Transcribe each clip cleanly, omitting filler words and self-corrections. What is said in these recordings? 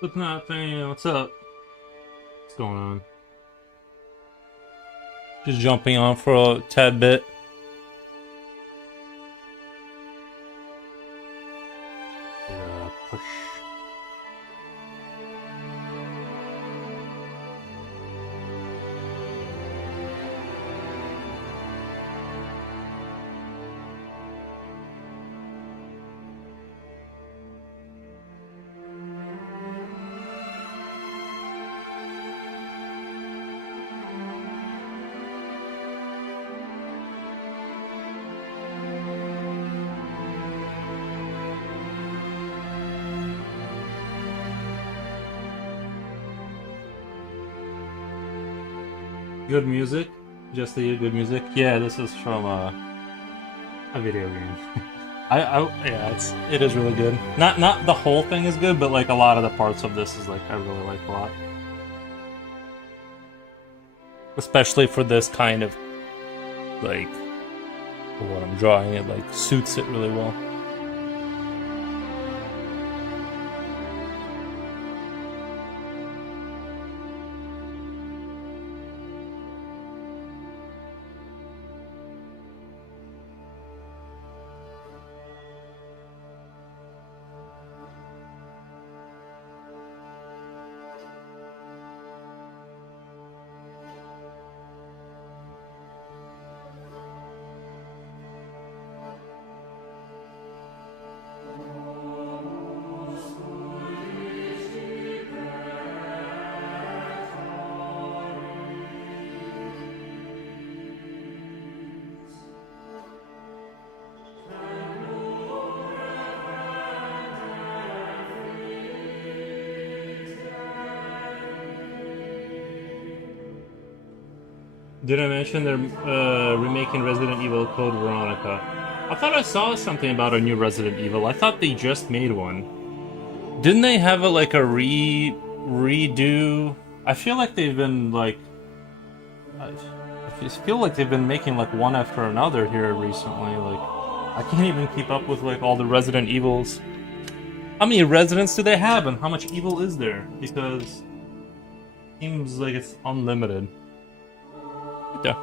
What's nothing? What's up? What's going on? Just jumping on for a tad bit. Push. Good music? Just the good music? Yeah, this is from a video game. Yeah, it is really good. Not the whole thing is good, but like a lot of the parts of this is like I really like a lot. Especially for this kind of like what I'm drawing, it like suits it really well. Did I mention they're remaking Resident Evil Code Veronica? I thought I saw something about a new Resident Evil. I thought they just made one. Didn't they have a like a redo? I feel like they've been like I just feel like they've been making like one after another here recently. Like I can't even keep up with like all the Resident Evils. How many residents do they have, and how much evil is there? Because it seems like it's unlimited. Yeah.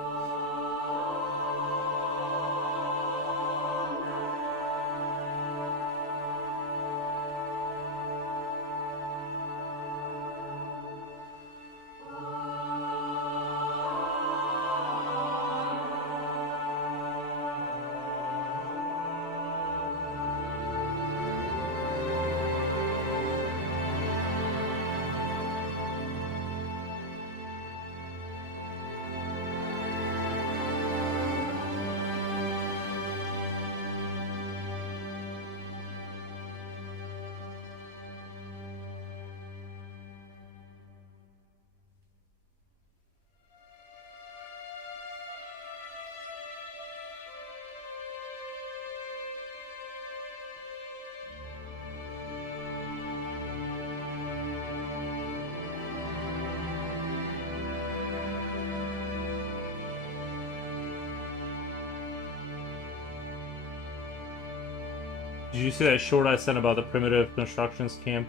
Did you see that short I sent about the primitive constructions camp?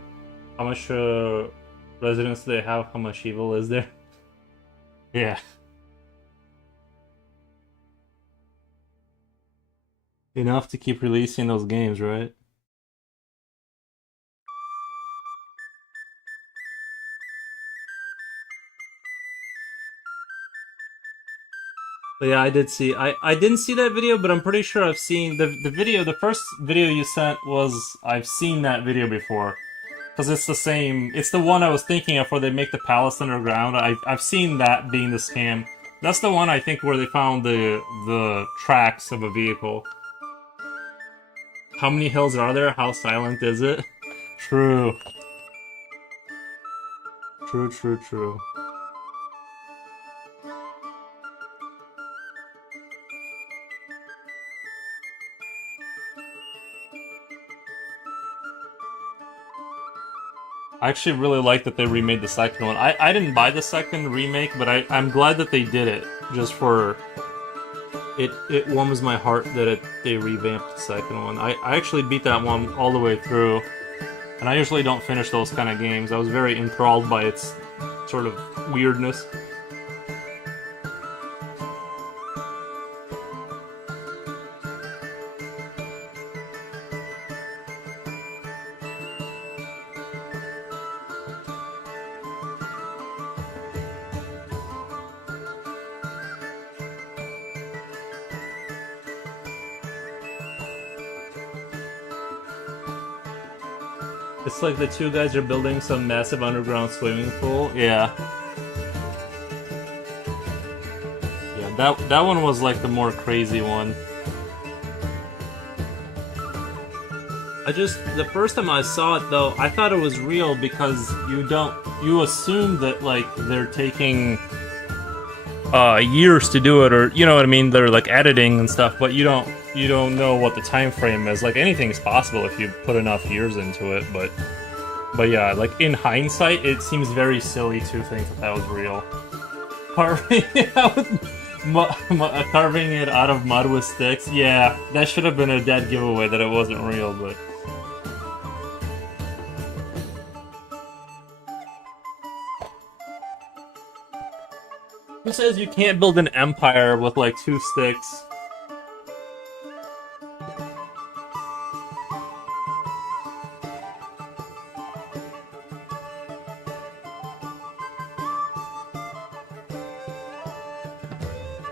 How much residents do they have? How much evil is there? Yeah. Enough to keep releasing those games, right? But yeah, I did see. I didn't see that video, but I'm pretty sure I've seen the video. The first video you sent was I've seen that video before, because it's the same. It's the one I was thinking of where they make the palace underground. I've seen that being the scam. That's the one I think where they found the tracks of a vehicle. How many hills are there? How silent is it? True. True, true, true. I actually really like that they remade the second one. I didn't buy the second remake, but I'm glad that they did it. Just for it warms my heart that they revamped the second one. I actually beat that one all the way through, and I usually don't finish those kind of games. I was very enthralled by its sort of weirdness. It's like the two guys are building some massive underground swimming pool. Yeah. Yeah, that one was like the more crazy one. The first time I saw it though, I thought it was real because you assume that like they're taking years to do it, or you know what I mean, they're like editing and stuff, but you don't know what the time frame is. Like anything's possible if you put enough years into it, but yeah, like in hindsight it seems very silly to think that was real. Carving it out carving it out of mud with sticks, yeah, that should have been a dead giveaway that it wasn't real. But who says you can't build an empire with like 2 sticks?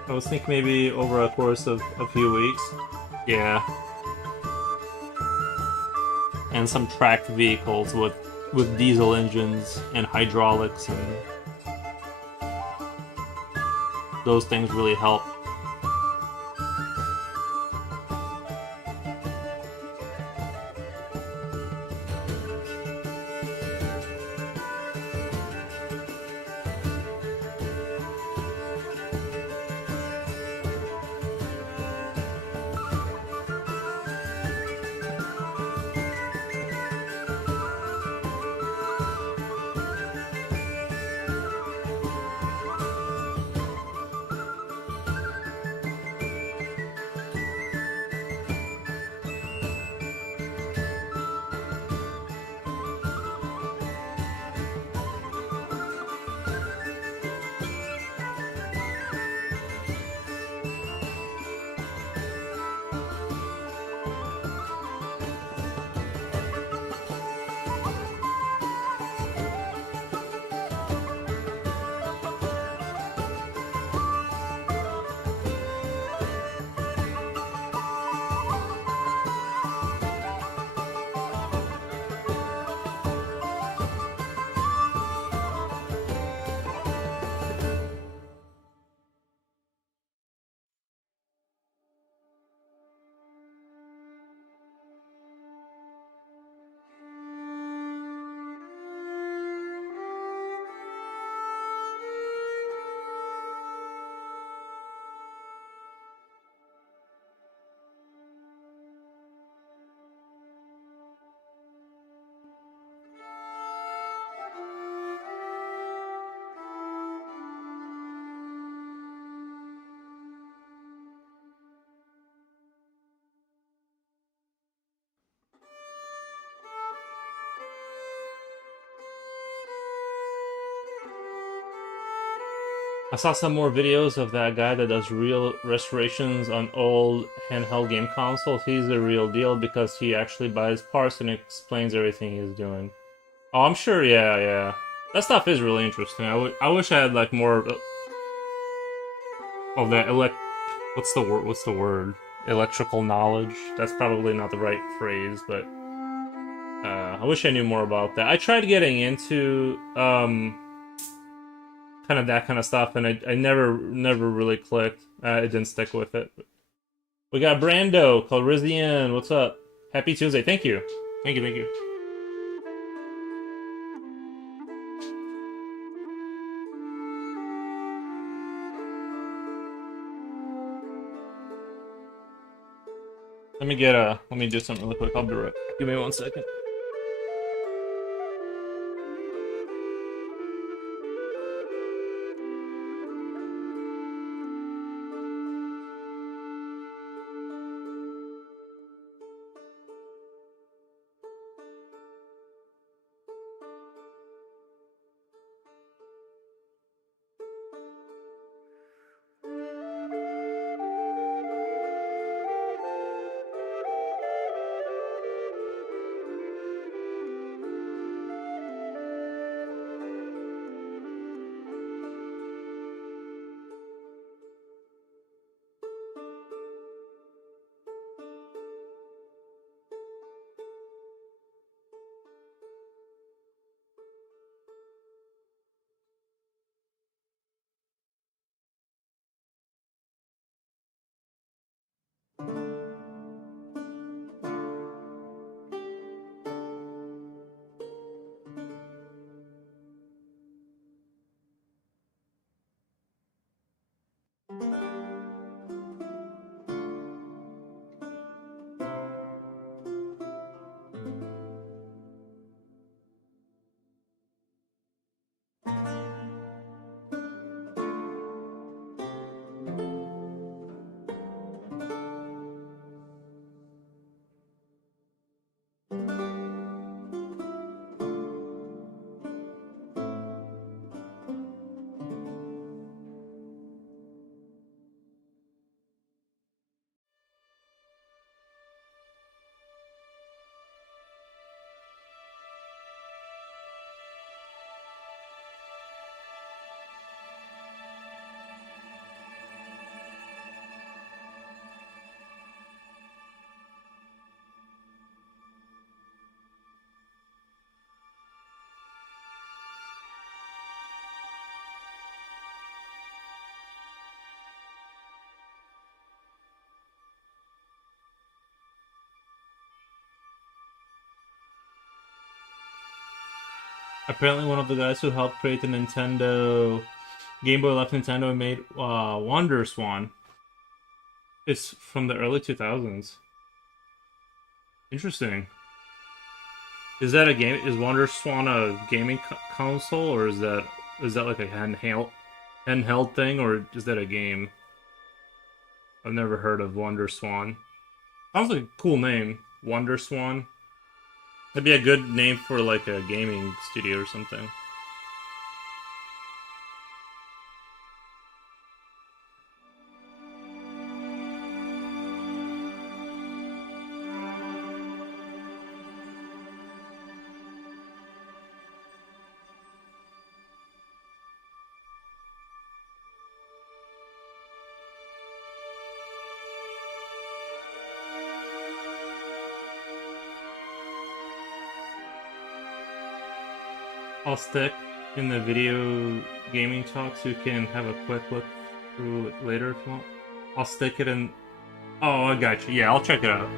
I was thinking maybe over a course of a few weeks. Yeah. And some tracked vehicles with diesel engines and hydraulics, and those things really help. I saw some more videos of that guy that does real restorations on old handheld game consoles. He's the real deal because he actually buys parts and explains everything he's doing. Oh, I'm sure. Yeah, yeah. That stuff is really interesting. I wish I had like more of that What's the word? What's the word? Electrical knowledge. That's probably not the right phrase, but I wish I knew more about that. I tried getting into kind of that kind of stuff, and I never really clicked. I didn't stick with it. We got Brando, Calrissian. What's up? Happy Tuesday. Thank you. Thank you. Thank you. Let me do something really quick. I'll be right. Give me 1 second. Apparently, one of the guys who helped create the Nintendo Game Boy left Nintendo and made Wonder Swan. It's from the early 2000s. Interesting. Is that a game? Is Wonder Swan a gaming console, or is that like a handheld thing, or is that a game? I've never heard of Wonder Swan. Sounds like a cool name, Wonder Swan. That'd be a good name for like a gaming studio or something. I'll stick in the video gaming talks. You can have a quick look through it later if you want. I'll stick it in. Oh, I got you. Yeah, I'll check it out.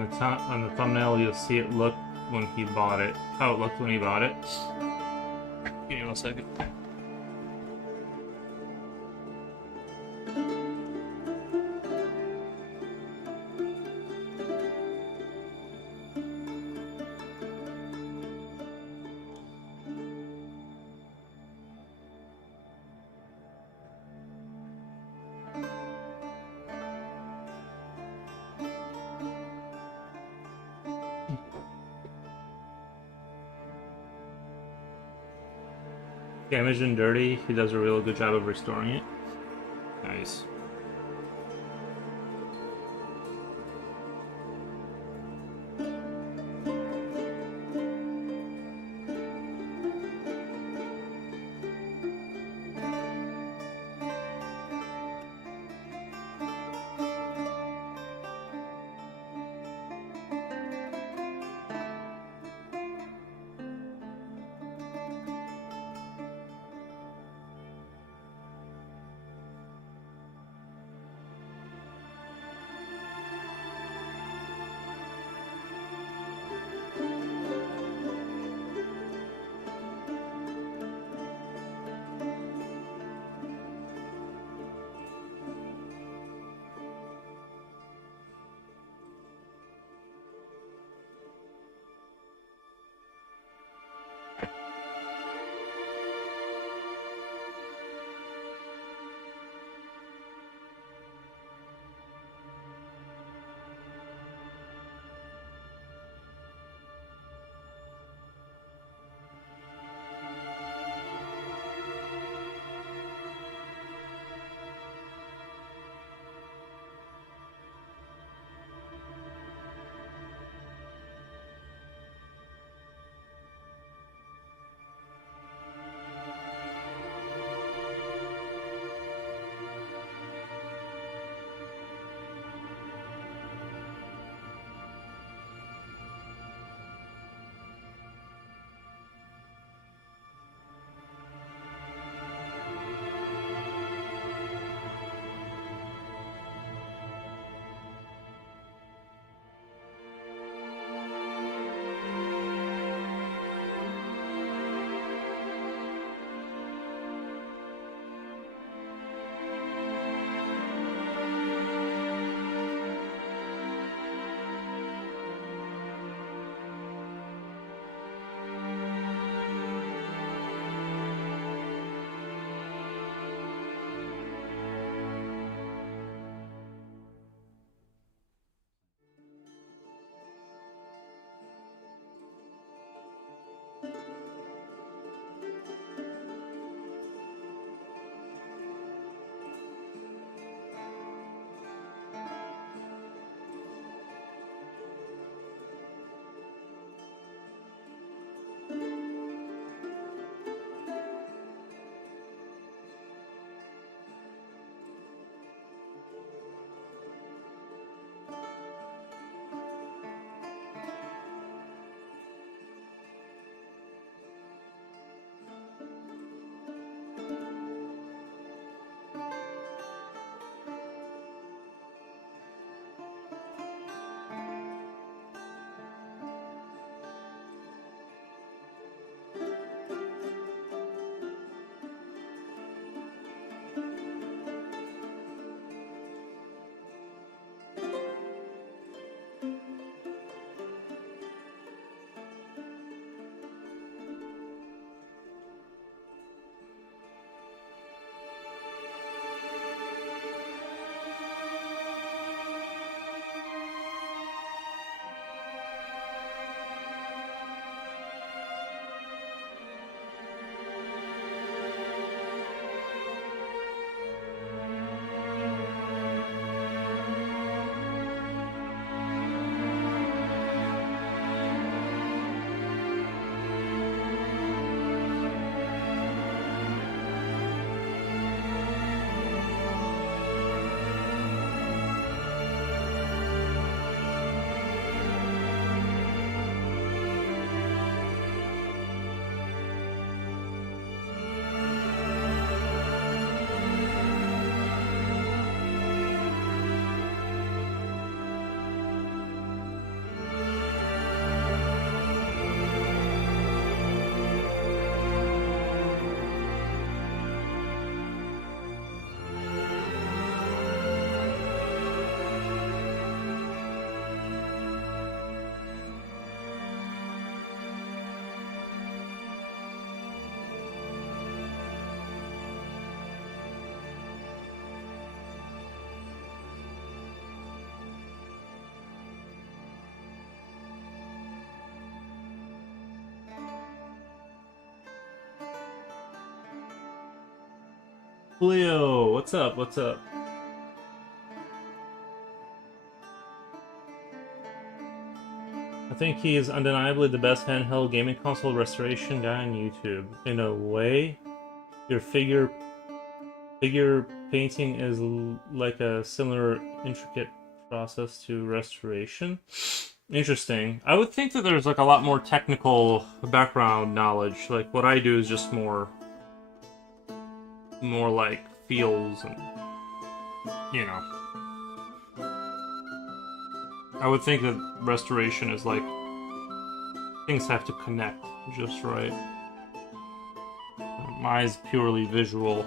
On the thumbnail, you'll see it look when he bought it. How it looked when he bought it. Give me 1 second. Damaged and dirty, he does a real good job of restoring it. Nice. Julio, what's up? What's up? I think he is undeniably the best handheld gaming console restoration guy on YouTube. In a way, your figure painting is like a similar intricate process to restoration. Interesting. I would think that there's like a lot more technical background knowledge. Like what I do is just more like feels and you know. I would think that restoration is like things have to connect just right. Mine's purely visual.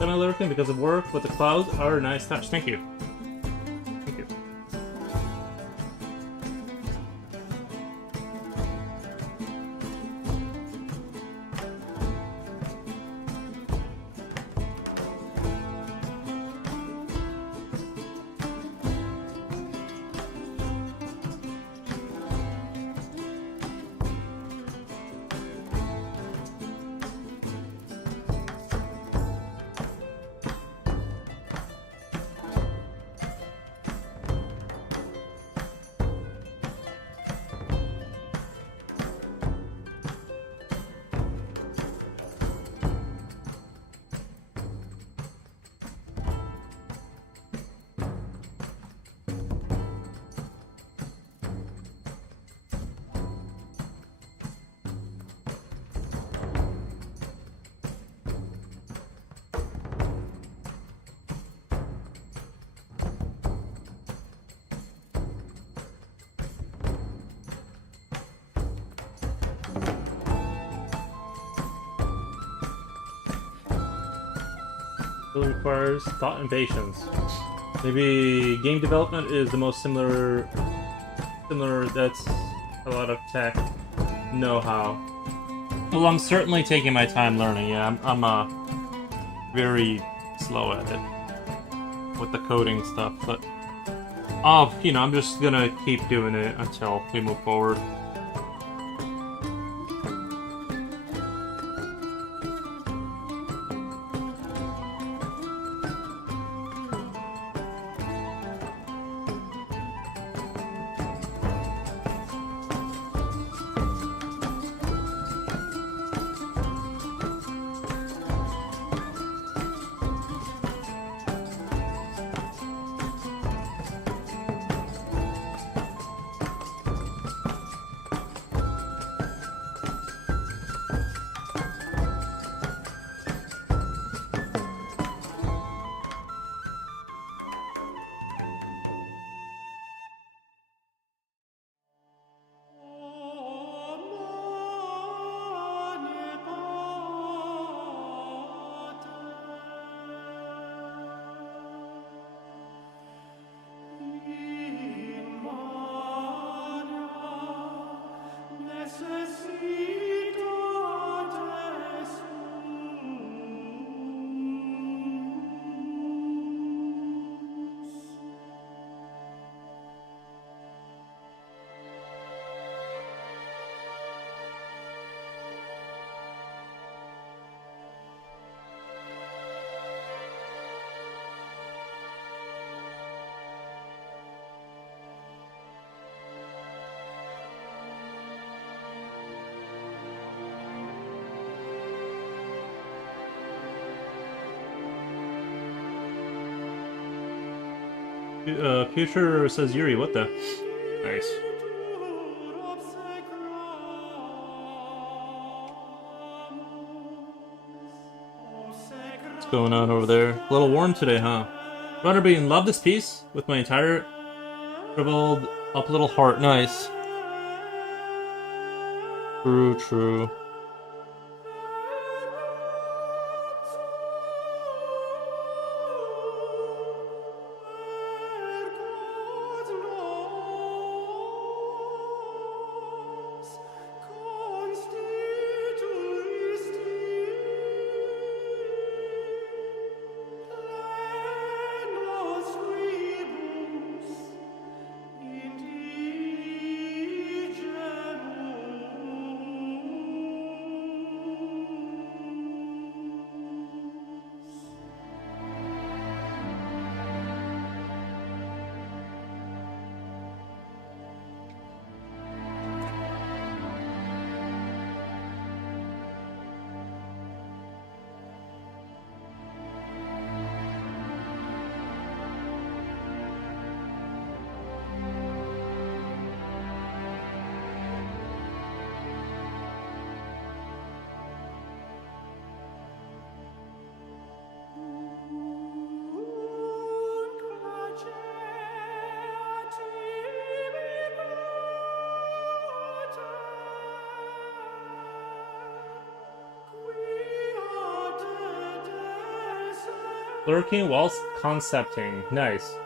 Done everything because of work, but the clouds are a nice touch. Thank you. Thank you. It requires thought and patience. Maybe game development is the most similar. That's a lot of tech know-how. Well, I'm certainly taking my time learning. Yeah, I'm very slow at it with the coding stuff, but I'm just gonna keep doing it until we move forward. Future says Yuri, what the? Nice. What's going on over there? A little warm today, huh? Runnerbean, love this piece with my entire shriveled up little heart. Nice. True, true. Lurking whilst concepting. Nice.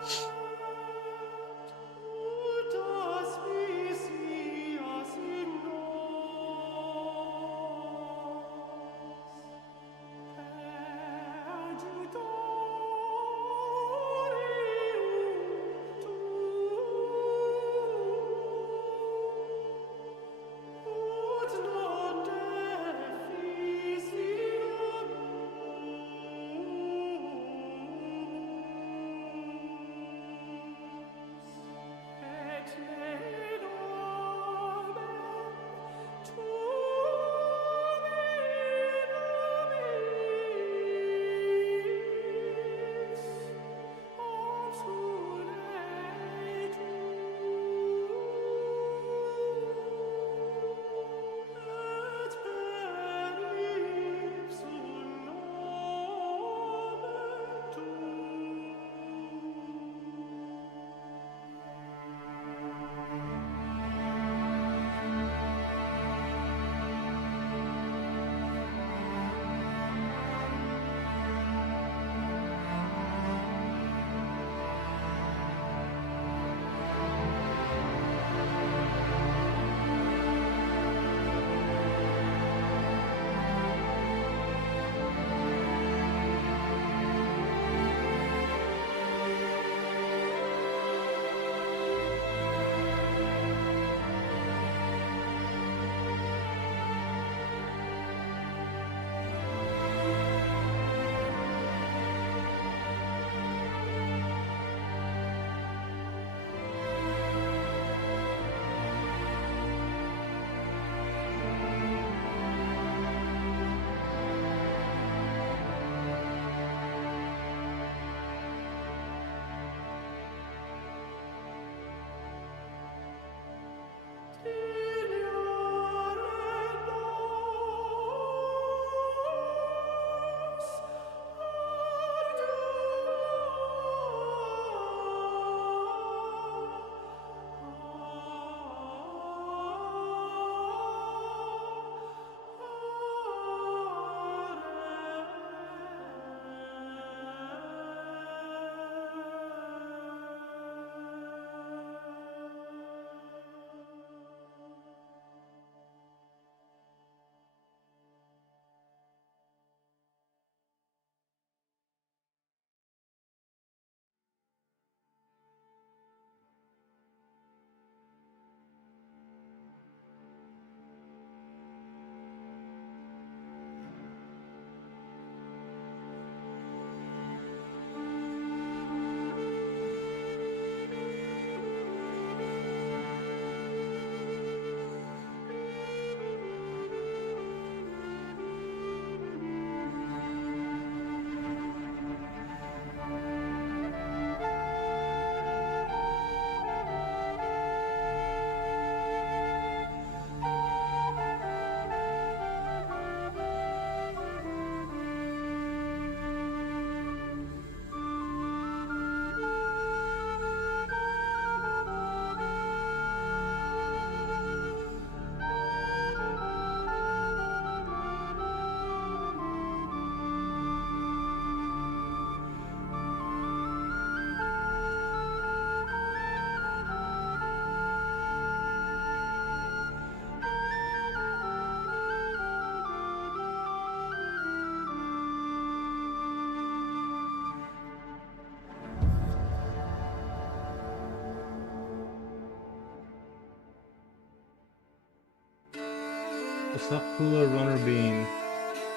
A soft cooler runner bean.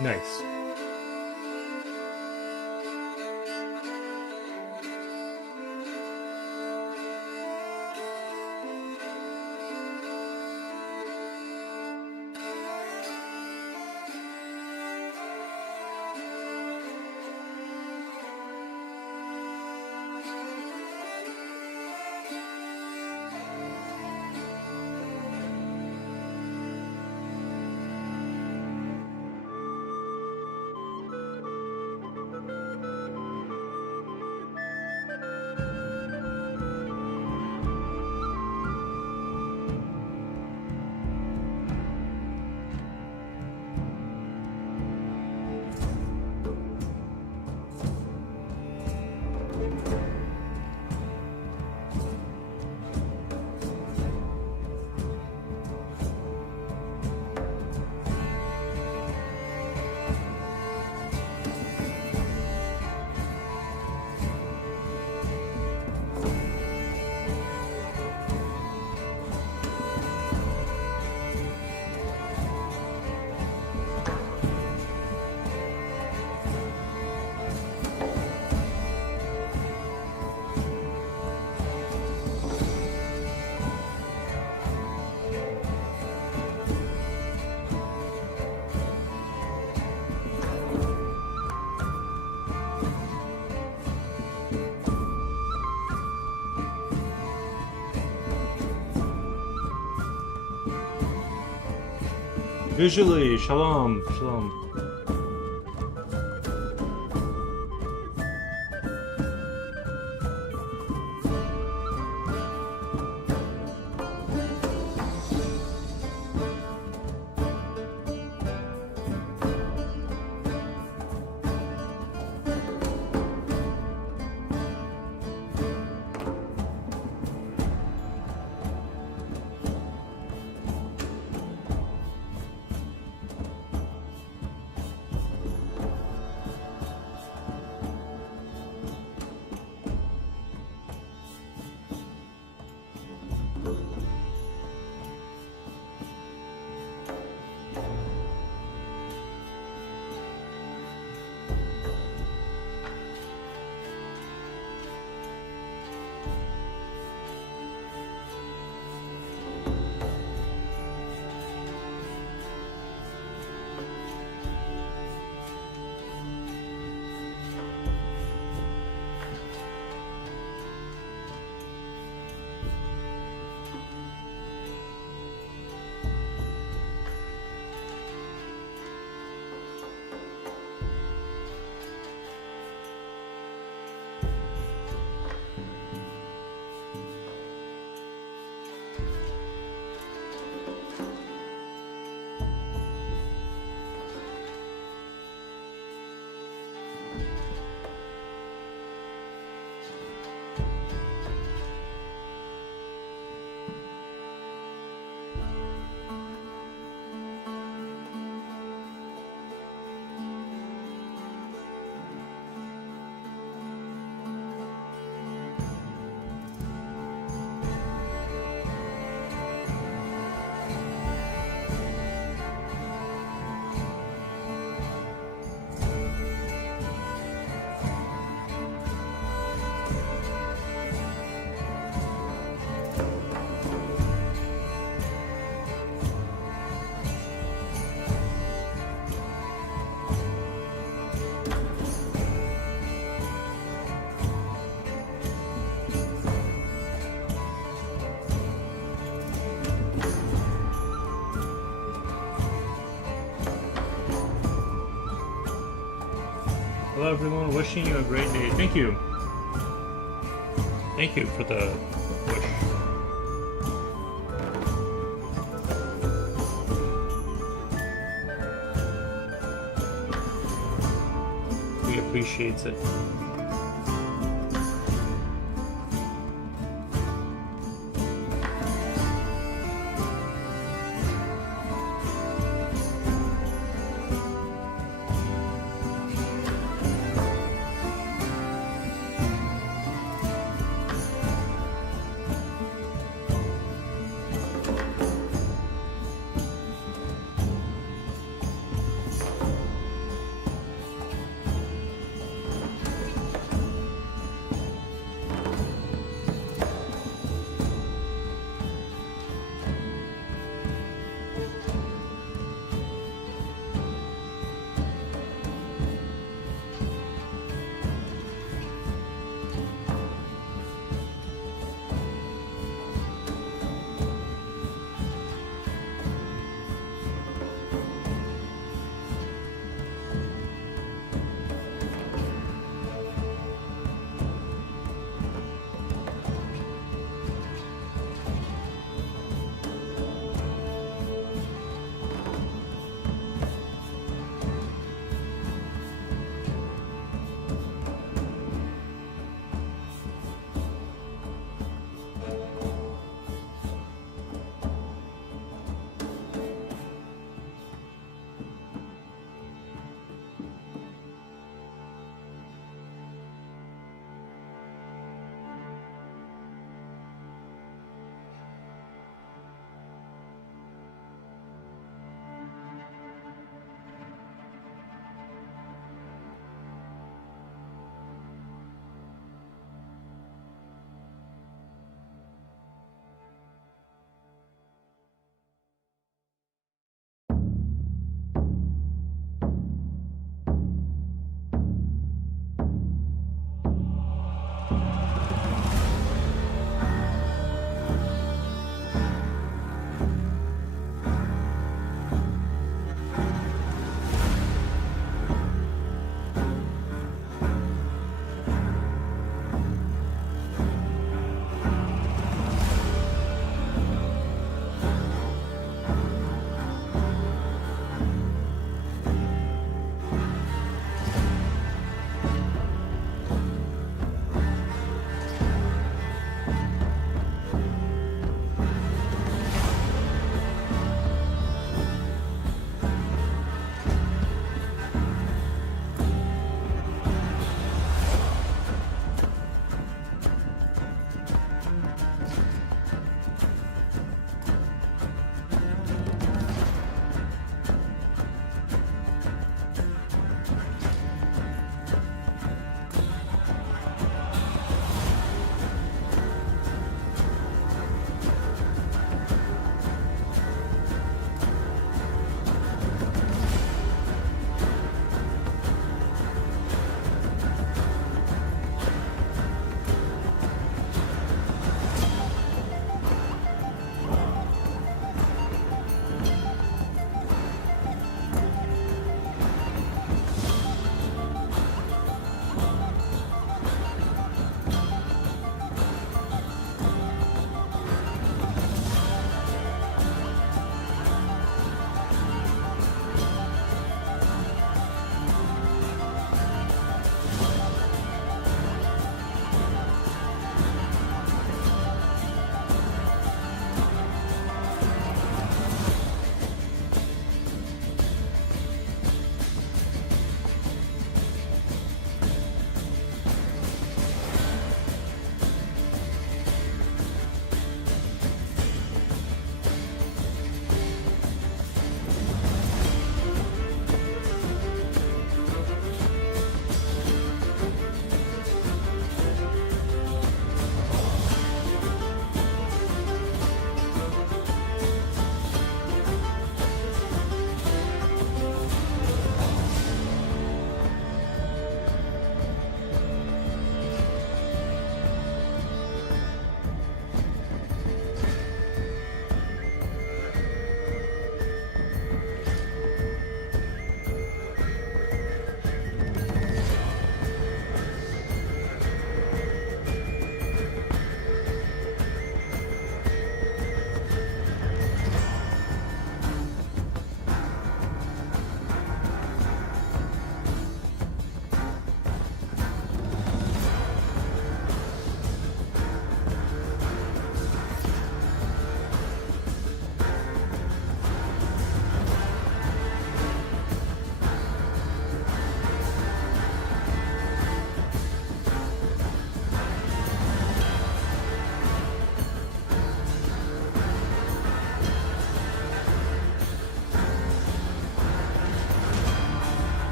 Nice. Visually, shalom, shalom. Hello everyone, wishing you a great day. Thank you. Thank you for the wish. We appreciate it.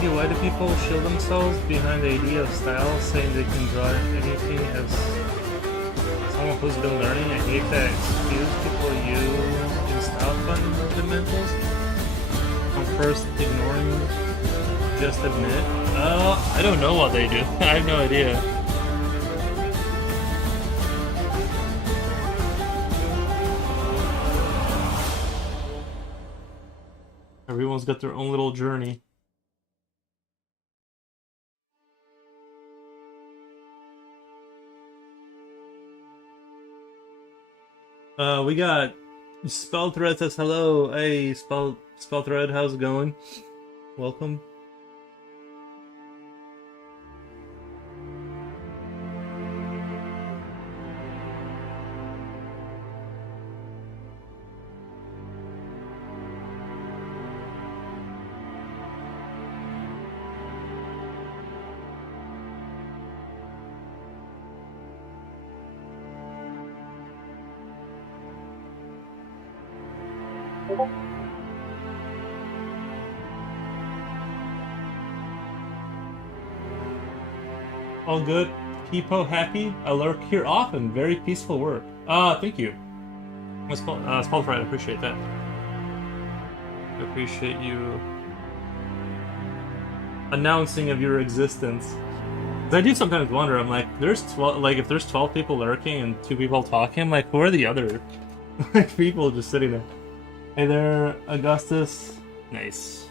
Augie, why do people shield themselves behind the idea of style, saying they can draw anything as someone who's been learning? I hate that excuse people use in style fundamentals. I'm first ignoring, just admit. I don't know what they do. I have no idea. Everyone's got their own little journey. We got Spellthread says hello. Hey, Spellthread, how's it going? Welcome. All good. People happy. I lurk here often. Very peaceful work. Thank you. Spellthread, I appreciate that. I appreciate you announcing of your existence. I do sometimes wonder, I'm like, there's 12, like, if there's 12 people lurking and 2 people talking, I'm like, who are the other like people just sitting there? Hey there, Augustus. Nice.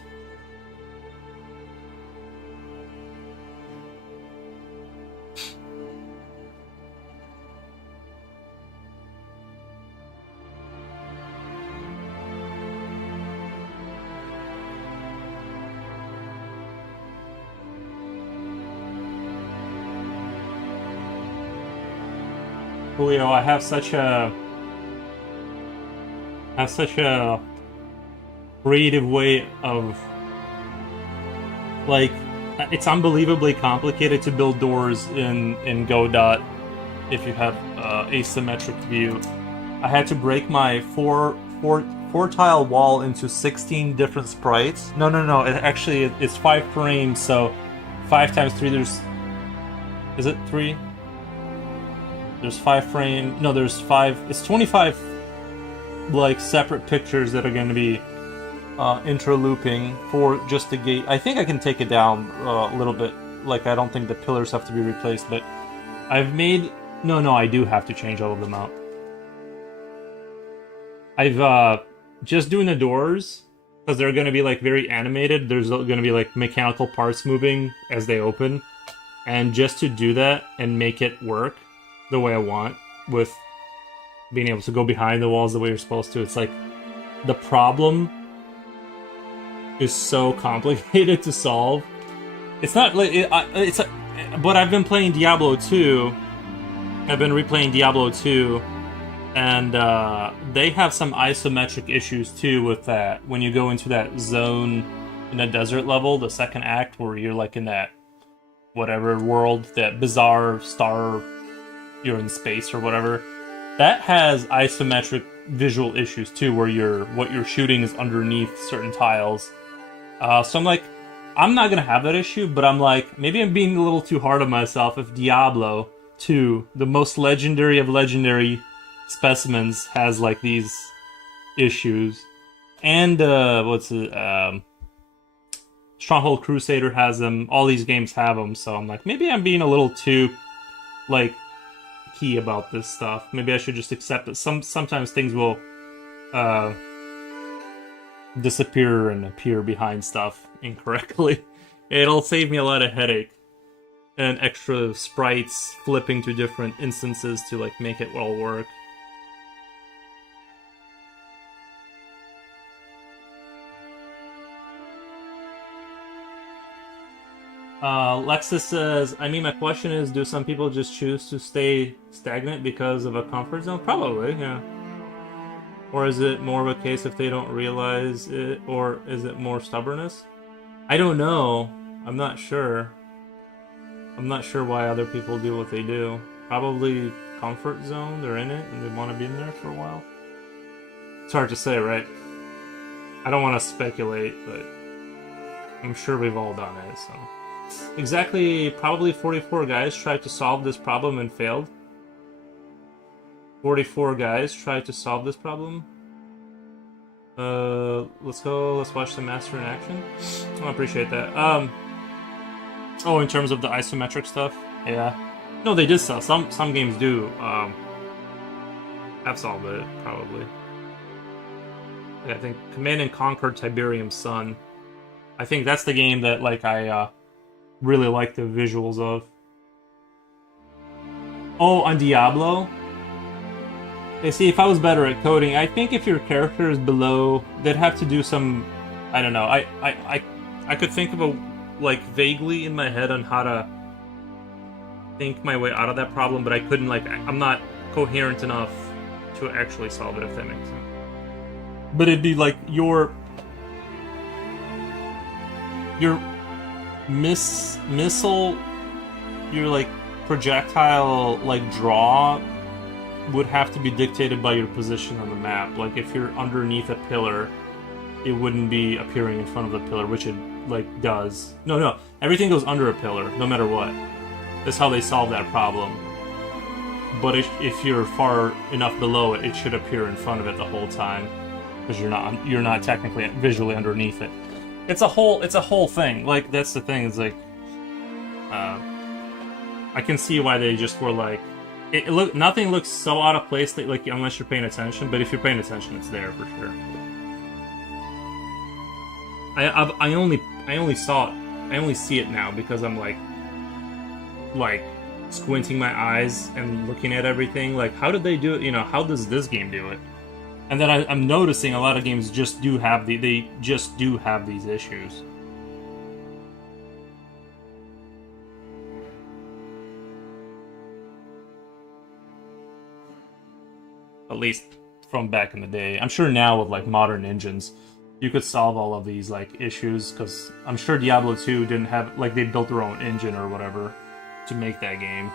Julio, I have such a creative way of, like, it's unbelievably complicated to build doors in Godot if you have asymmetric view. I had to break my four tile wall into 16 different sprites. No, it's 5 frames, so 5 times 3, there's, is it 3? There's 5 frame, no, there's 5, it's 25 like separate pictures that are going to be interlooping for just the gate. I think I can take it down a little bit, like I don't think the pillars have to be replaced, but I've made, no, I do have to change all of them out. I've just doing the doors, because they're going to be like very animated, there's going to be like mechanical parts moving as they open, and just to do that and make it work the way I want, with being able to go behind the walls the way you're supposed to. It's like the problem is so complicated to solve. It's not like but I've been playing Diablo 2. I've been replaying Diablo 2, and they have some isometric issues too with that. When you go into that zone in the desert level, the second act, where you're like in that whatever world, that bizarre star, you're in space or whatever, that has isometric visual issues too, where what you're shooting is underneath certain tiles. So I'm like, I'm not gonna have that issue, but I'm like, maybe I'm being a little too hard on myself if Diablo 2, the most legendary of legendary specimens, has like these issues. And Stronghold Crusader has them. All these games have them, so I'm like, maybe I'm being a little too like key about this stuff. Maybe I should just accept that sometimes things will disappear and appear behind stuff incorrectly. It'll save me a lot of headache and extra sprites flipping to different instances to like make it all work. Lexus says, I mean, my question is, do some people just choose to stay stagnant because of a comfort zone? Probably, yeah. Or is it more of a case if they don't realize it, or is it more stubbornness? I don't know. I'm not sure. I'm not sure why other people do what they do. Probably comfort zone, they're in it, and they want to be in there for a while. It's hard to say, right? I don't want to speculate, but I'm sure we've all done it, so. Exactly, probably 44 guys tried to solve this problem and failed. 44 guys tried to solve this problem. Let's go. Let's watch the master in action. I appreciate that. Oh, in terms of the isometric stuff, yeah. No, they did solve. Some games do. Have solved it probably. I think Command and Conquer Tiberium Sun. I think that's the game that like I really like the visuals of. Oh, on Diablo. They see, if I was better at coding, I think if your character is below, they'd have to do some. I don't know. I could think of a like vaguely in my head on how to think my way out of that problem, but I couldn't like. I'm not coherent enough to actually solve it. If that makes sense. But it'd be like your missile, your like projectile like draw would have to be dictated by your position on the map. Like if you're underneath a pillar, it wouldn't be appearing in front of the pillar, which it like does. No, everything goes under a pillar, no matter what. That's how they solve that problem. But if you're far enough below it, it should appear in front of it the whole time, because you're not technically visually underneath it. It's a whole thing. Like that's the thing. It's like, I can see why they just were like. Nothing looks so out of place that, like, unless you're paying attention. But if you're paying attention, it's there for sure. I only saw it. I only see it now because I'm like squinting my eyes and looking at everything. Like, how did they do it? You know, how does this game do it? And then I'm noticing a lot of games just do have they just do have these issues. At least from back in the day. I'm sure now with like modern engines, you could solve all of these like issues, because I'm sure Diablo 2 didn't have like they built their own engine or whatever to make that game.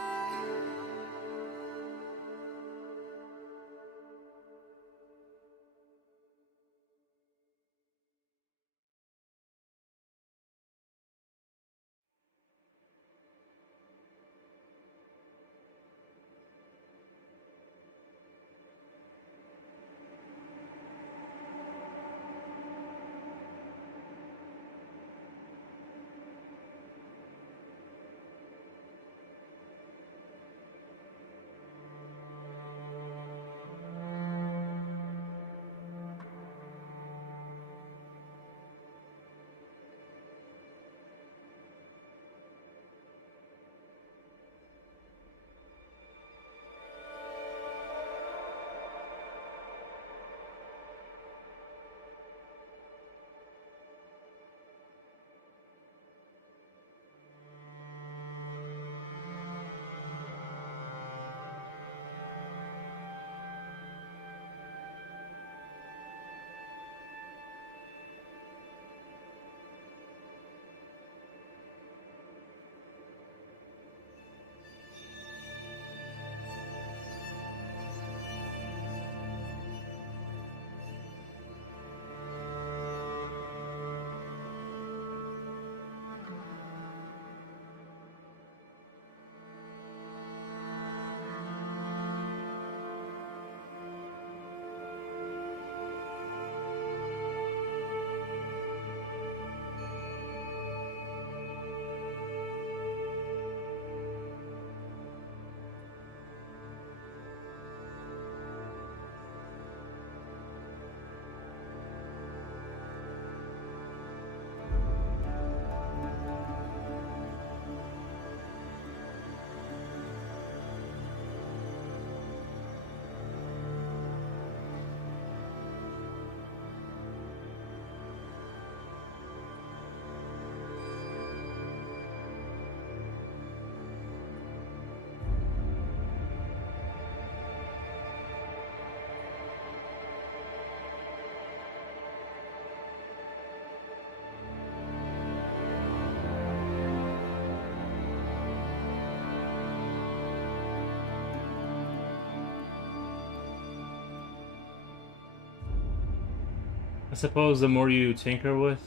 I suppose the more you tinker with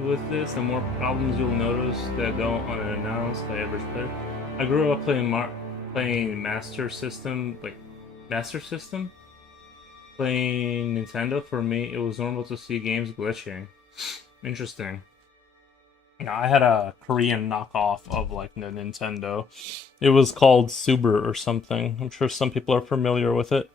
with this, the more problems you'll notice that go unannounced by average player. I grew up playing Master System, like Master System, playing Nintendo. For me, it was normal to see games glitching. Interesting. I had a Korean knockoff of like the Nintendo. It was called Suber or something. I'm sure some people are familiar with it.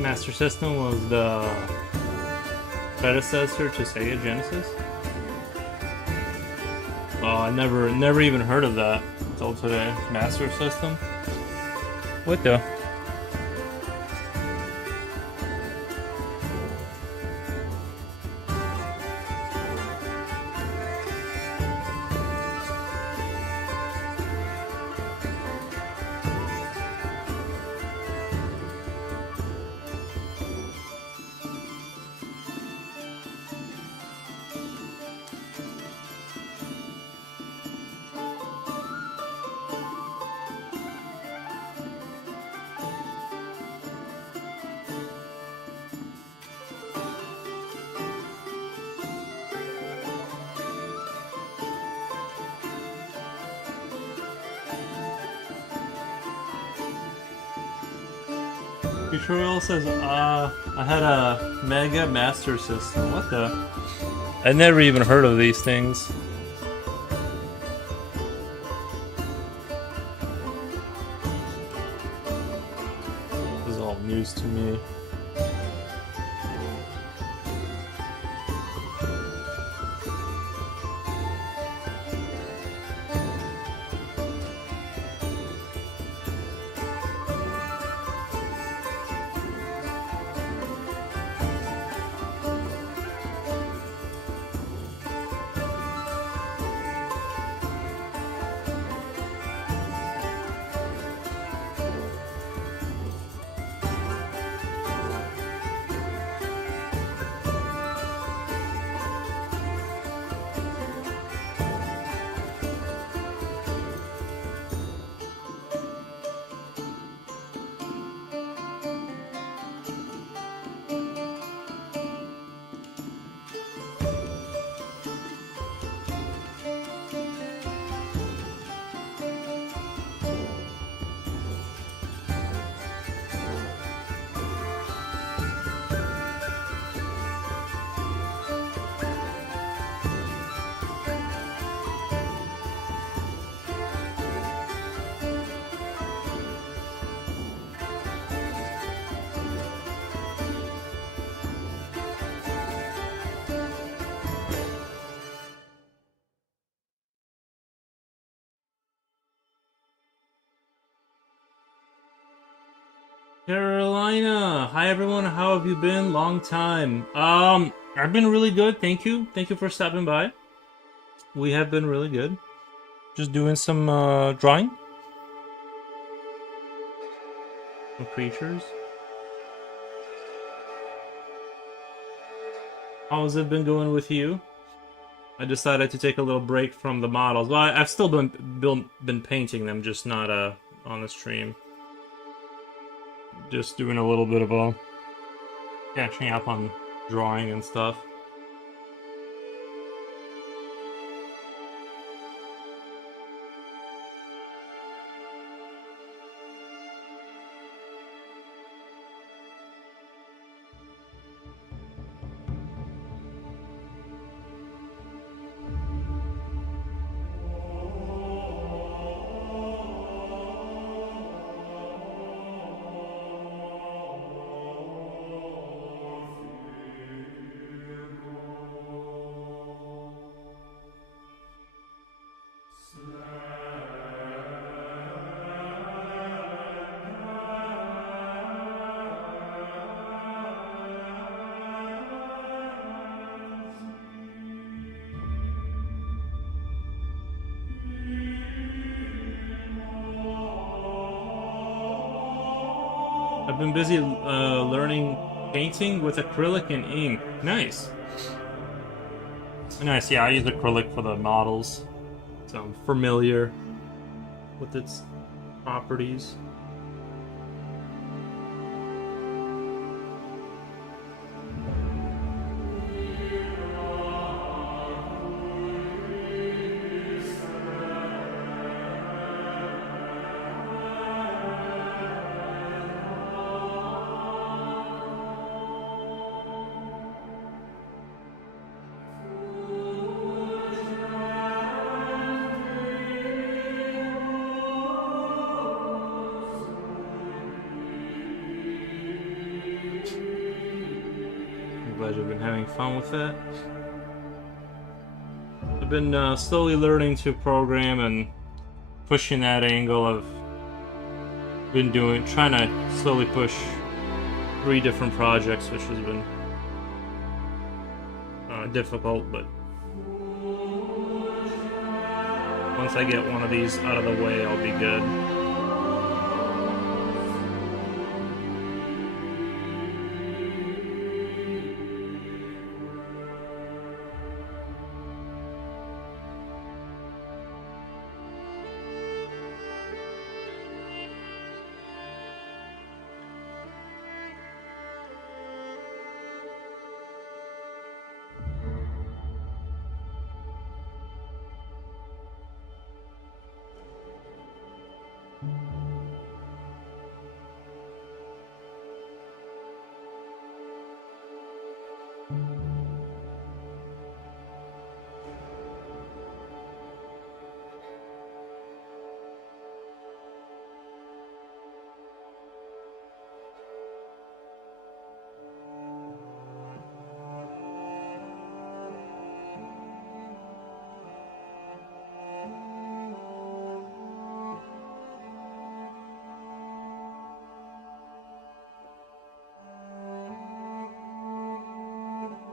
Master System was the predecessor to Sega Genesis. Oh, I never even heard of that until today. Master System. What the? Tutorial says, I had a Mega Master System. What the? I never even heard of these things. This is all news to me. Carolina, hi everyone. How have you been? Long time. I've been really good. Thank you. Thank you for stopping by. We have been really good. Just doing some drawing. Some creatures. How has it been going with you? I decided to take a little break from the models. Well, I've still been painting them, just not on the stream. Just doing a little bit of a catching up on drawing and stuff. I've been busy learning painting with acrylic and ink. Nice. Nice, yeah, I use acrylic for the models, so I'm familiar with its properties. Glad you've been having fun with that. I've been slowly learning to program and pushing that angle. I've been trying to slowly push 3 different projects, which has been difficult, but once I get one of these out of the way, I'll be good.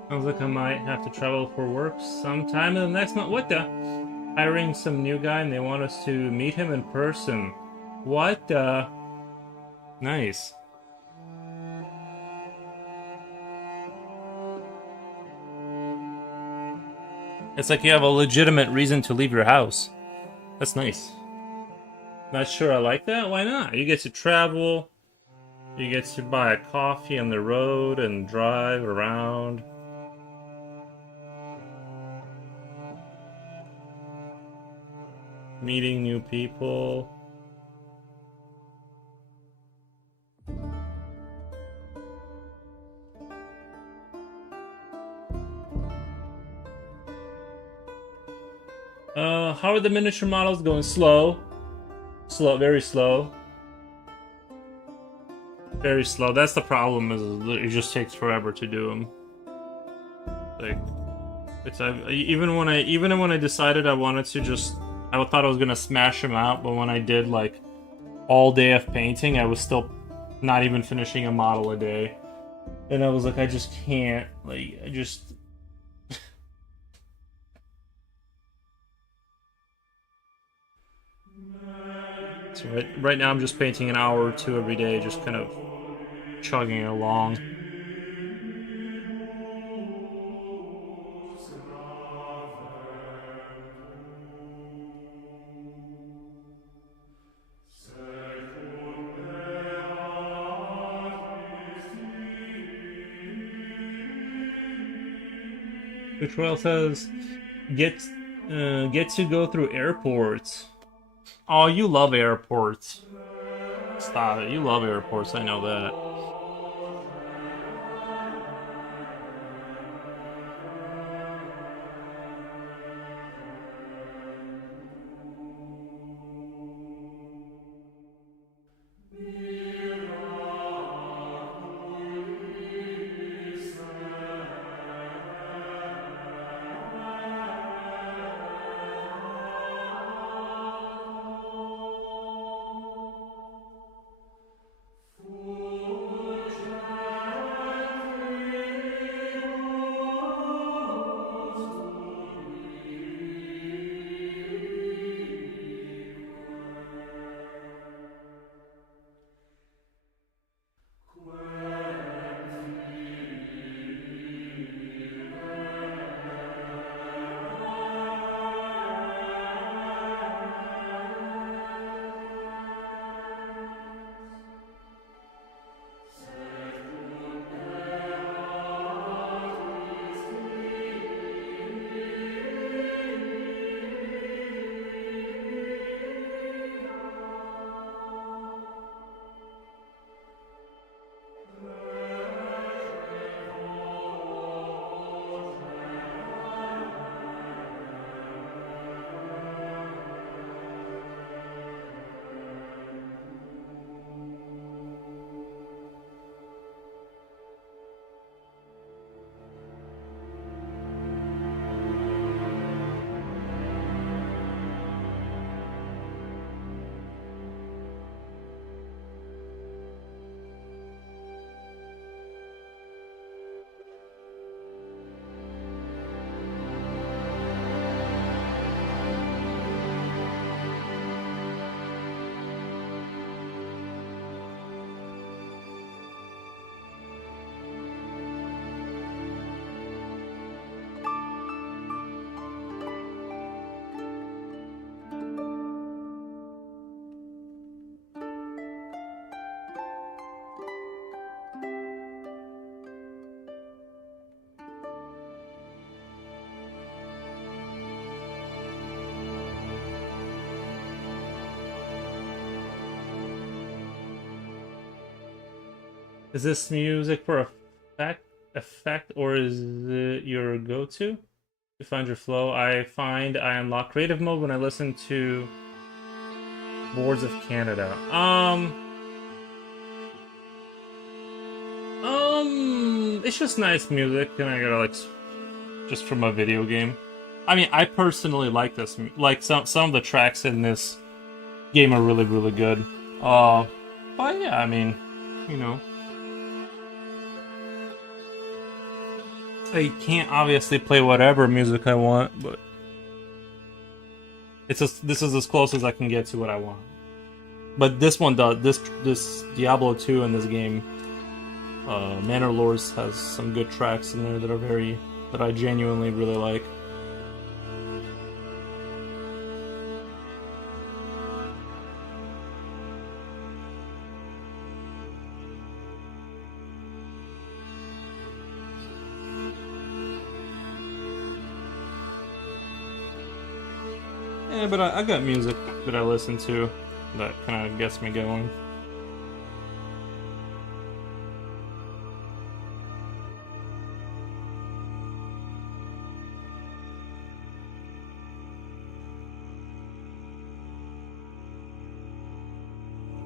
Sounds like I might have to travel for work sometime in the next month. What the? Hiring some new guy and they want us to meet him in person. What the? Nice. It's like you have a legitimate reason to leave your house. That's nice. Not sure I like that? Why not? You get to travel. You get to buy a coffee on the road and drive around. Meeting new people. How are the miniature models going? Slow. Slow, very slow. Very slow. That's the problem, is it just takes forever to do them. Like, it's even when I decided I wanted to just, I thought I was gonna smash them out, but when I did like all day of painting, I was still not even finishing a model a day. And I was like, I just can't. Like, I just. So right now I'm just painting an hour or two every day, just kind of chugging along. Tutorial says, get get to go through airports. Oh, you love airports. Stop it. You love airports. I know that. Is this music for effect, or is it your go-to? To find your flow, I find I unlock creative mode when I listen to Boards of Canada. It's just nice music, and I gotta like, just from a video game. I mean, I personally like this. Like some of the tracks in this game are really really good. But yeah, I mean, you know, I can't obviously play whatever music I want, but this is as close as I can get to what I want. But this one does this Diablo 2 in this game. Manor Lords has some good tracks in there that I genuinely really like. Yeah, but I got music that I listen to that kind of gets me going.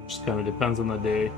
Just kind of depends on the day.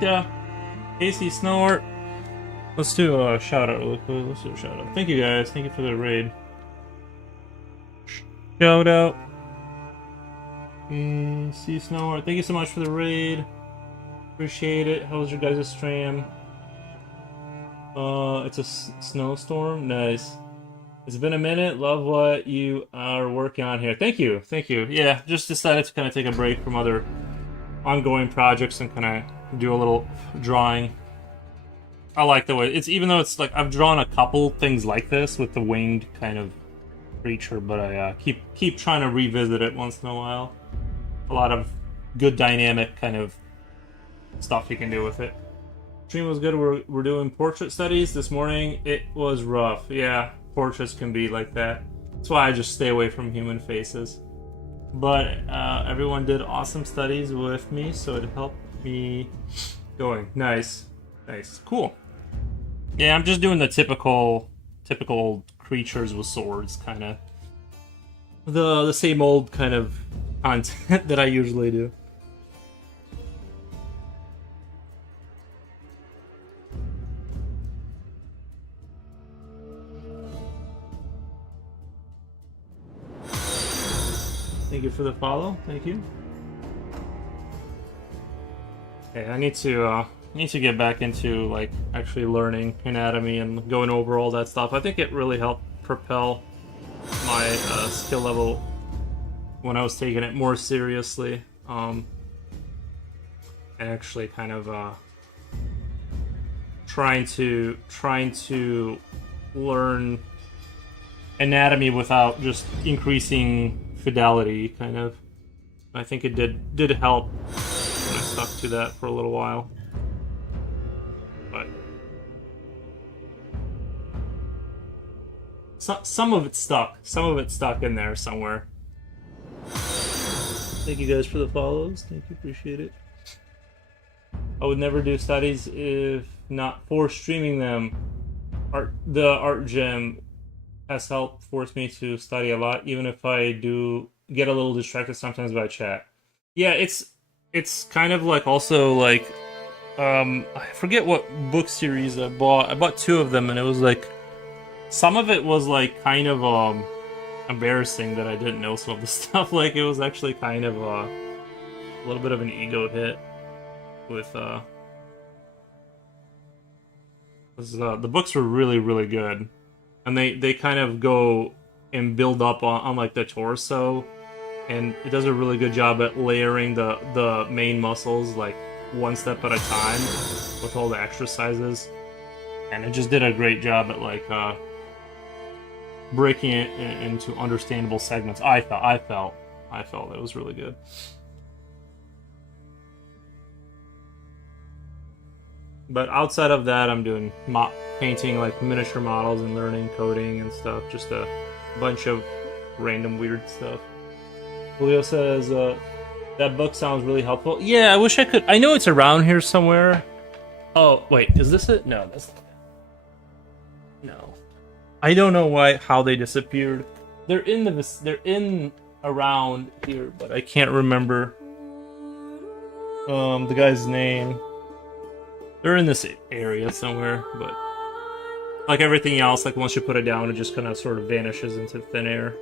Yeah. Casey Snort. Let's do a shout out real quick. Let's do a shout out. Thank you guys. Thank you for the raid. Shout out. See Snort. Thank you so much for the raid. Appreciate it. How was your guys' stream? It's a snowstorm. Nice. It's been a minute. Love what you are working on here. Thank you. Thank you. Yeah, just decided to kind of take a break from other ongoing projects and kind of do a little drawing. I like the way it's, even though it's like I've drawn a couple things like this with the winged kind of creature, but I keep trying to revisit it once in a while. A lot of good dynamic kind of stuff you can do with it. Stream was good. We're doing portrait studies this morning. It was rough. Yeah, portraits can be like that. That's why I just stay away from human faces. But everyone did awesome studies with me, so it helped me going. Nice. Nice. Cool. Yeah, I'm just doing the typical creatures with swords, kind of. The same old kind of content that I usually do. Thank you for the follow. Thank you. Okay, I need to get back into like actually learning anatomy and going over all that stuff. I think it really helped propel my skill level when I was taking it more seriously. And actually kind of trying to learn anatomy without just increasing fidelity, kind of. I think it did help when I stuck to that for a little while. But some of it stuck. Some of it stuck in there somewhere. Thank you guys for the follows. Thank you, appreciate it. I would never do studies if not for streaming them. The art gym has helped force me to study a lot, even if I do get a little distracted sometimes by chat. Yeah, it's kind of like also like I forget what book series I bought. I bought 2 of them, and it was like some of it was like kind of embarrassing that I didn't know some of the stuff. Like it was actually kind of a little bit of an ego hit with the books were really good. And they kind of go and build up on like the torso, and it does a really good job at layering the main muscles like one step at a time with all the exercises, and it just did a great job at like breaking it into understandable segments. I felt it was really good. But outside of that, I'm doing painting like miniature models and learning coding and stuff. Just a bunch of random weird stuff. Julio says, that book sounds really helpful. Yeah, I wish I could. I know it's around here somewhere. Oh, wait, is this it? No, that's not it. No. I don't know how they disappeared. They're in around here, but I can't remember the guy's name. They're in this area somewhere, but like everything else, like once you put it down, it just kind of sort of vanishes into thin air.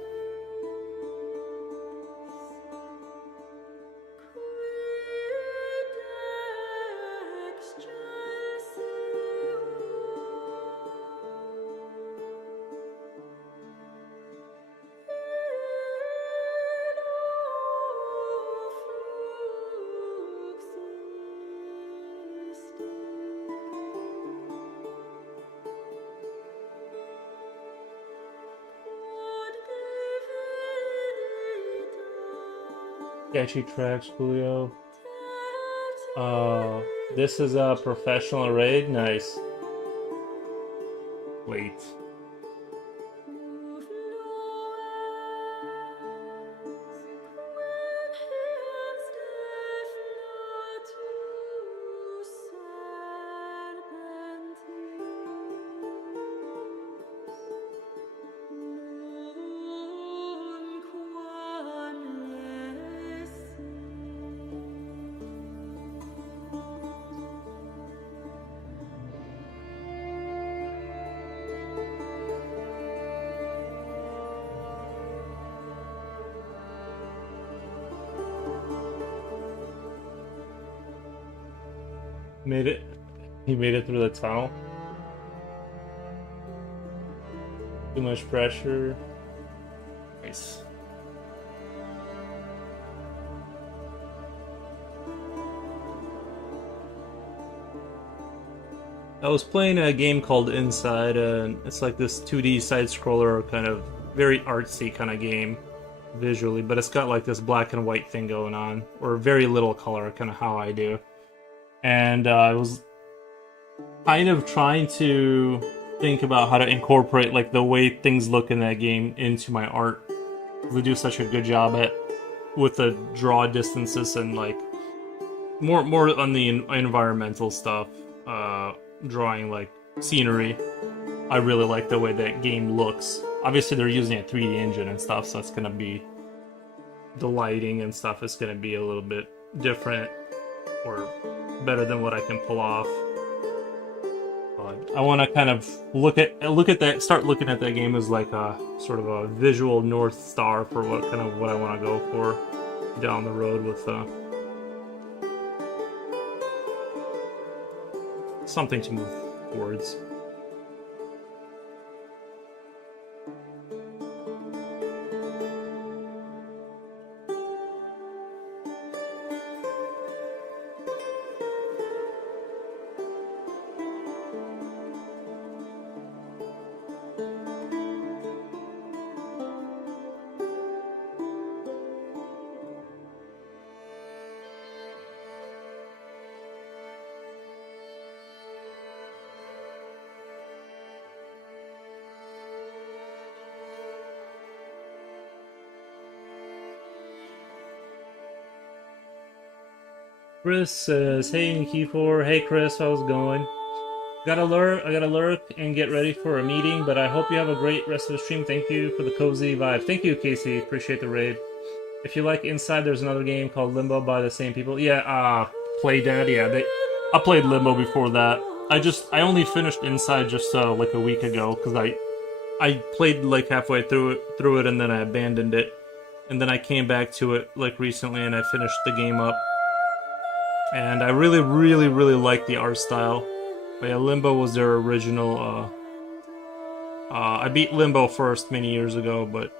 Sketchy tracks, Julio. This is a professional raid. Nice. Wait. Made it. He made it through the tunnel. Too much pressure. Nice. I was playing a game called Inside, and it's like this 2D side-scroller, kind of very artsy kind of game visually, but it's got like this black and white thing going on, or very little color, kind of how I do. And I was kind of trying to think about how to incorporate like the way things look in that game into my art. They do such a good job at with the draw distances and like more on the environmental stuff, drawing like scenery. I really like the way that game looks. Obviously they're using a 3D engine and stuff, so it's gonna be the lighting and stuff is gonna be a little bit different or better than what I can pull off. But I want to kind of look at that, start looking at that game as like a sort of a visual north star for what I want to go for down the road with something to move towards. Chris says, "Hey Nikki4, hey Chris, how's it going? I gotta lurk and get ready for a meeting, but I hope you have a great rest of the stream. Thank you for the cozy vibe." Thank you, Casey. Appreciate the raid. If you like Inside, there's another game called Limbo by the same people. Yeah, Playdead. Yeah, I played Limbo before that. I only finished Inside just like a week ago because I played like halfway through it and then I abandoned it, and then I came back to it like recently and I finished the game up. And I really, really, really like the art style. But yeah, Limbo was their original. I beat Limbo first many years ago, but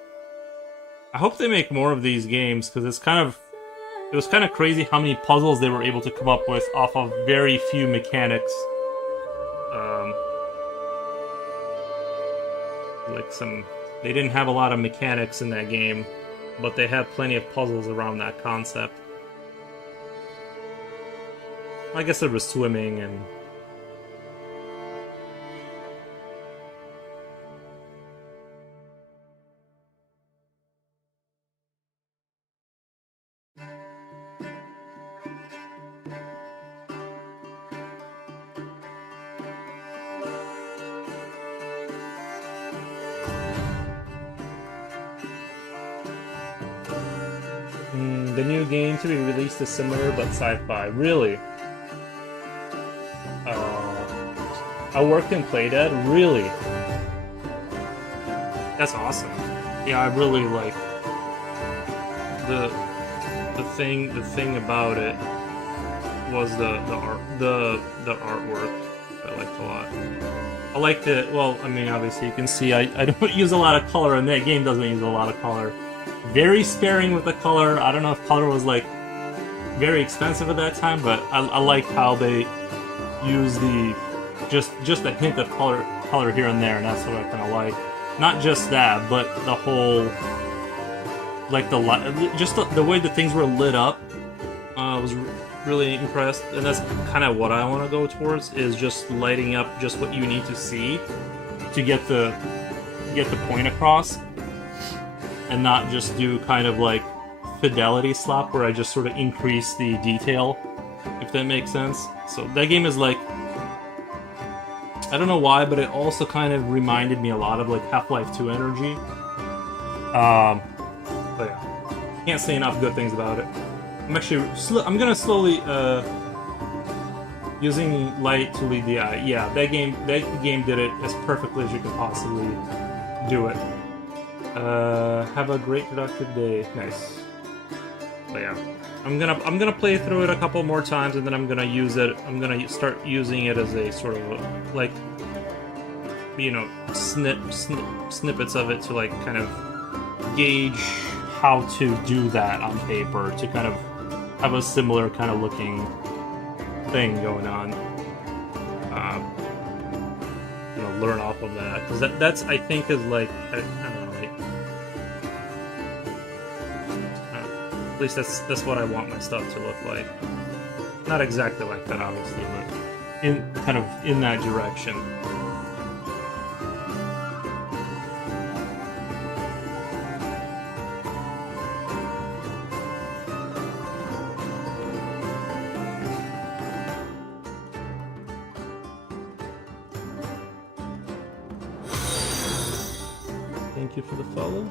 I hope they make more of these games because it was kind of crazy how many puzzles they were able to come up with off of very few mechanics. They didn't have a lot of mechanics in that game, but they had plenty of puzzles around that concept. I guess there was swimming and... the new game to be released is similar but sci-fi. Really? I worked in Playdead? Really? That's awesome. Yeah, I really like the thing about it was the artwork. I liked a lot. I liked it. Well, I mean, obviously you can see I don't use a lot of color, and that game doesn't use a lot of color. Very sparing with the color. I don't know if color was like very expensive at that time, but I like how they use the just a hint of color here and there, and that's what I kind of like. Not just that, but the whole like the way the things were lit up. I was really impressed, and that's kind of what I want to go towards, is just lighting up just what you need to see to get the point across, and not just do kind of like fidelity slap where I just sort of increase the detail, if that makes sense. So that game is like, I don't know why, but it also kind of reminded me a lot of like Half-Life 2 energy. But yeah, can't say enough good things about it. I'm gonna slowly using light to lead the eye. Yeah, that game did it as perfectly as you could possibly do it. Have a great productive day. Nice. But yeah. I'm gonna play through it a couple more times, and then I'm gonna use it. I'm gonna start using it as a sort of like, you know, snippets of it to like kind of gauge how to do that on paper to kind of have a similar kind of looking thing going on. You know, learn off of that, because that's I think is like I don't know, like at least that's what I want my stuff to look like. Not exactly like that, obviously, but in kind of in that direction. Thank you for the follow.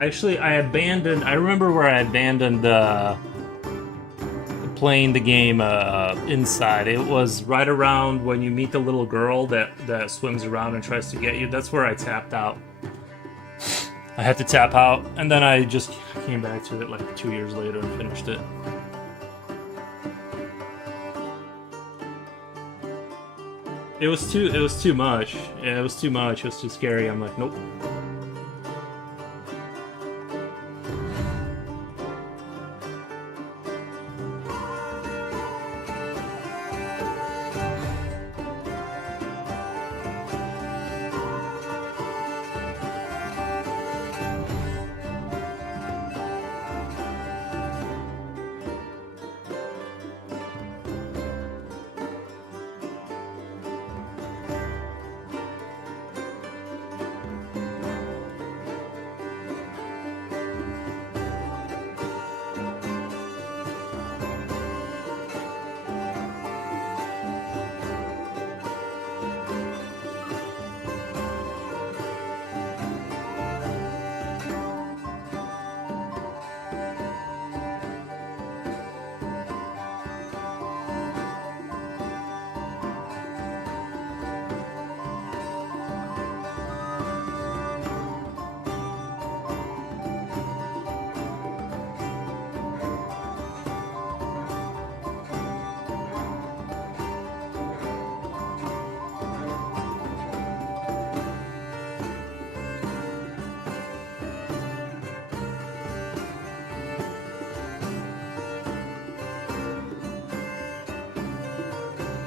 Actually, I remember where I abandoned playing the game inside. It was right around when you meet the little girl that swims around and tries to get you. That's where I tapped out. I had to tap out, and then I just came back to it like 2 years later and finished it. It was too much. Yeah, it was too much. It was too scary. I'm like, nope.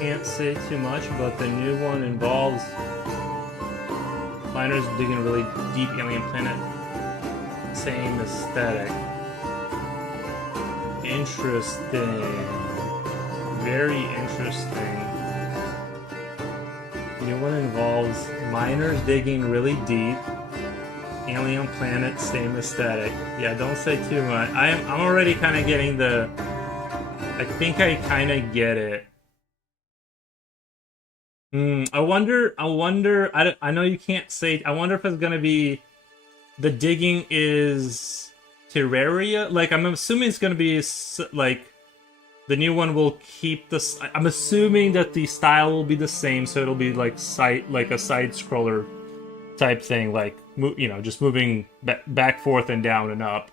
Can't say too much, but the new one involves miners digging a really deep alien planet. Same aesthetic. Interesting. Very interesting. The new one involves miners digging really deep. Alien planet, same aesthetic. Yeah, don't say too much. I'm already kind of getting the... I think I kind of get it. I wonder, I know you can't say, I wonder if it's gonna be, the digging is Terraria? Like, I'm assuming it's gonna be, like, the new one will keep this, I'm assuming that the style will be the same, so it'll be like a side-scroller type thing, like, you know, just moving back, forth, and down and up.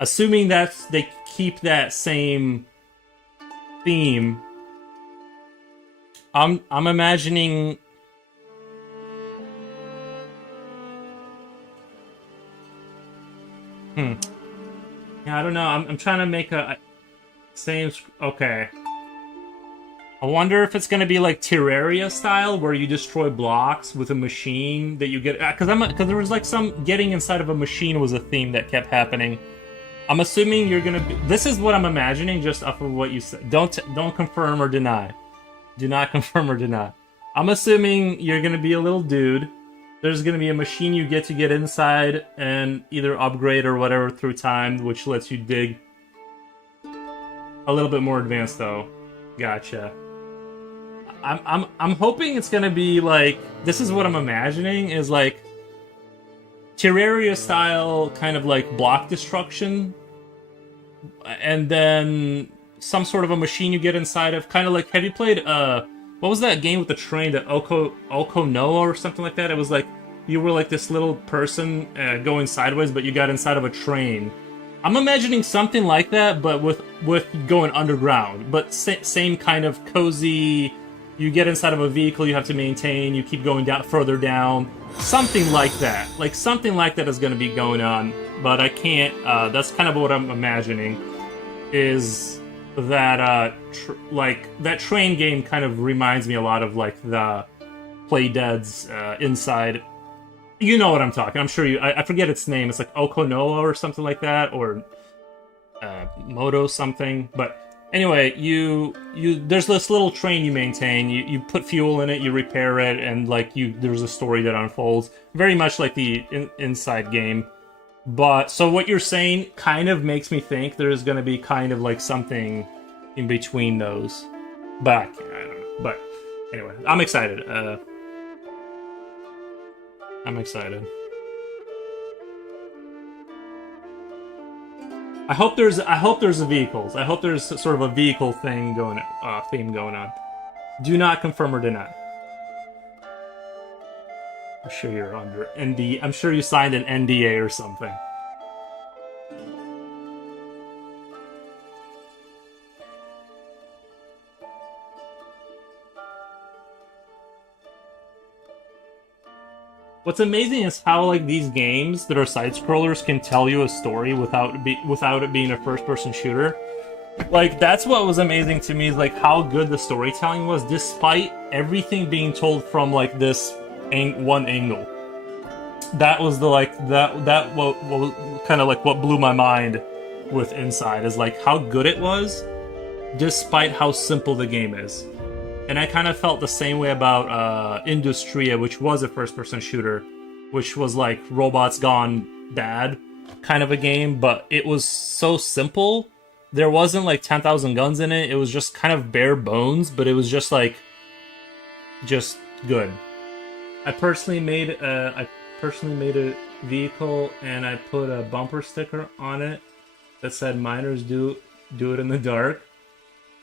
Assuming that they keep that same theme, I'm imagining. Yeah, I don't know. I'm trying to make a same. Okay. I wonder if it's gonna be like Terraria style, where you destroy blocks with a machine that you get. Because there was like some getting inside of a machine was a theme that kept happening. I'm assuming you're gonna be. This is what I'm imagining, just off of what you said. Don't confirm or deny. Do not confirm or deny. I'm assuming you're gonna be a little dude. There's gonna be a machine you get to get inside and either upgrade or whatever through time, which lets you dig. A little bit more advanced, though. Gotcha. I'm hoping it's gonna be like, this is what I'm imagining is like Terraria style kind of like block destruction, and then some sort of a machine you get inside of, kind of like, have you played what was that game with the train, the Oko Noa or something like that? It was like you were like this little person going sideways, but you got inside of a train. I'm imagining something like that, but with going underground, but same kind of cozy. You get inside of a vehicle you have to maintain, you keep going down further down, something like that. Like something like that is going to be going on, but I can't. That's kind of what I'm imagining. Is that like that train game kind of reminds me a lot of like the Play Dead's Inside. You know what I'm talking. I'm sure you. I forget its name. It's like Okonoa or something like that, or Moto something. But anyway, you there's this little train you maintain. You put fuel in it, you repair it, and like there's a story that unfolds. Very much like the Inside game. But so what you're saying kind of makes me think there's going to be kind of like something in between those. But I don't know. But anyway, I'm excited. I'm excited. I hope there's vehicles. I hope there's sort of a vehicle thing theme going on. Do not confirm or deny. I'm sure you're under ND. I'm sure you signed an NDA or something. What's amazing is how like these games that are side scrollers can tell you a story without it being a first person shooter. Like that's what was amazing to me, is like how good the storytelling was, despite everything being told from like this one angle. That was the like that what kind of like what blew my mind with Inside, is like how good it was, despite how simple the game is. And I kind of felt the same way about Industria, which was a first-person shooter, which was like robots gone bad kind of a game, but it was so simple. There wasn't like 10,000 guns in it. It was just kind of bare bones, but it was just like, just good. I personally made a vehicle, and I put a bumper sticker on it that said "Miners do it in the dark."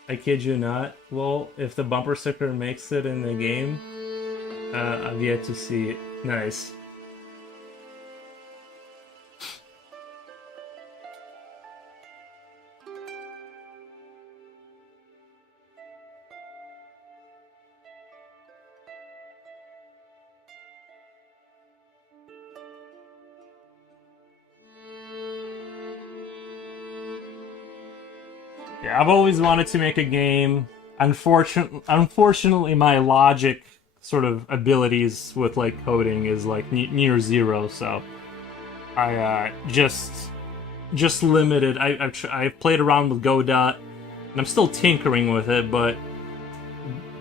I kid you not. Well, if the bumper sticker makes it in the game, I've yet to see it. Nice. Yeah, I've always wanted to make a game. Unfortunately, my logic sort of abilities with like coding is like near zero. So I just limited. I've played around with Godot, and I'm still tinkering with it. But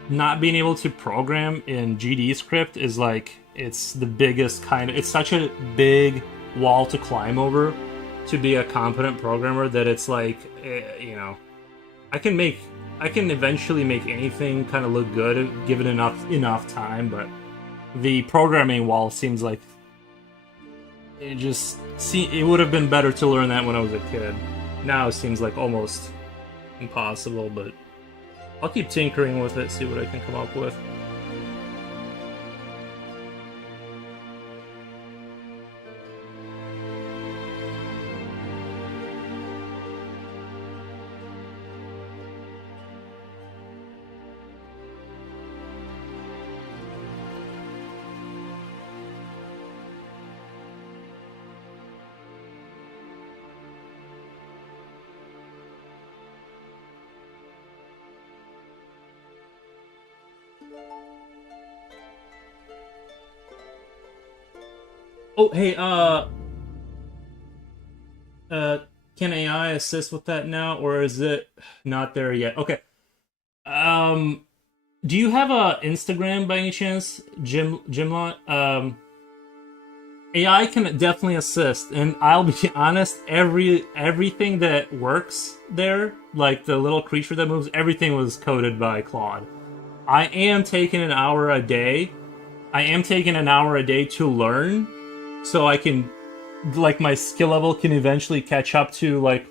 not being able to program in GD script is like, it's the biggest kind of. It's such a big wall to climb over to be a competent programmer that it's like, you know. I can eventually make anything kind of look good given enough time, but the programming wall seems like it would have been better to learn that when I was a kid. Now it seems like almost impossible, but I'll keep tinkering with it, see what I can come up with. Oh, hey, can AI assist with that now, or is it not there yet? Okay. Um, do you have a Instagram by any chance, Jimlot? AI can definitely assist, and I'll be honest, everything that works there, like the little creature that moves, everything was coded by Claude. I am taking an hour a day. I am taking an hour a day to learn, so I can, like, my skill level can eventually catch up to, like,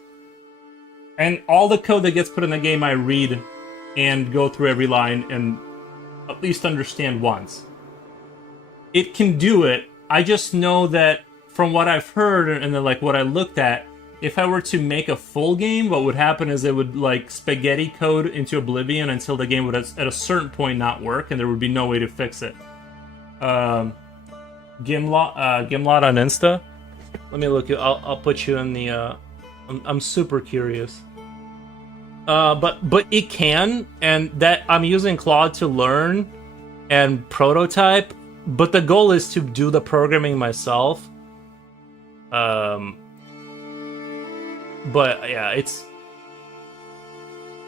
and all the code that gets put in the game I read and go through every line and at least understand once. It can do it. I just know that from what I've heard and then like what I looked at, if I were to make a full game, what would happen is it would like spaghetti code into oblivion until the game would at a certain point not work, and there would be no way to fix it. Gimlot on Insta. Let me look. I'll put you in the. I'm super curious. But it can, and that I'm using Claude to learn and prototype. But the goal is to do the programming myself. But yeah, it's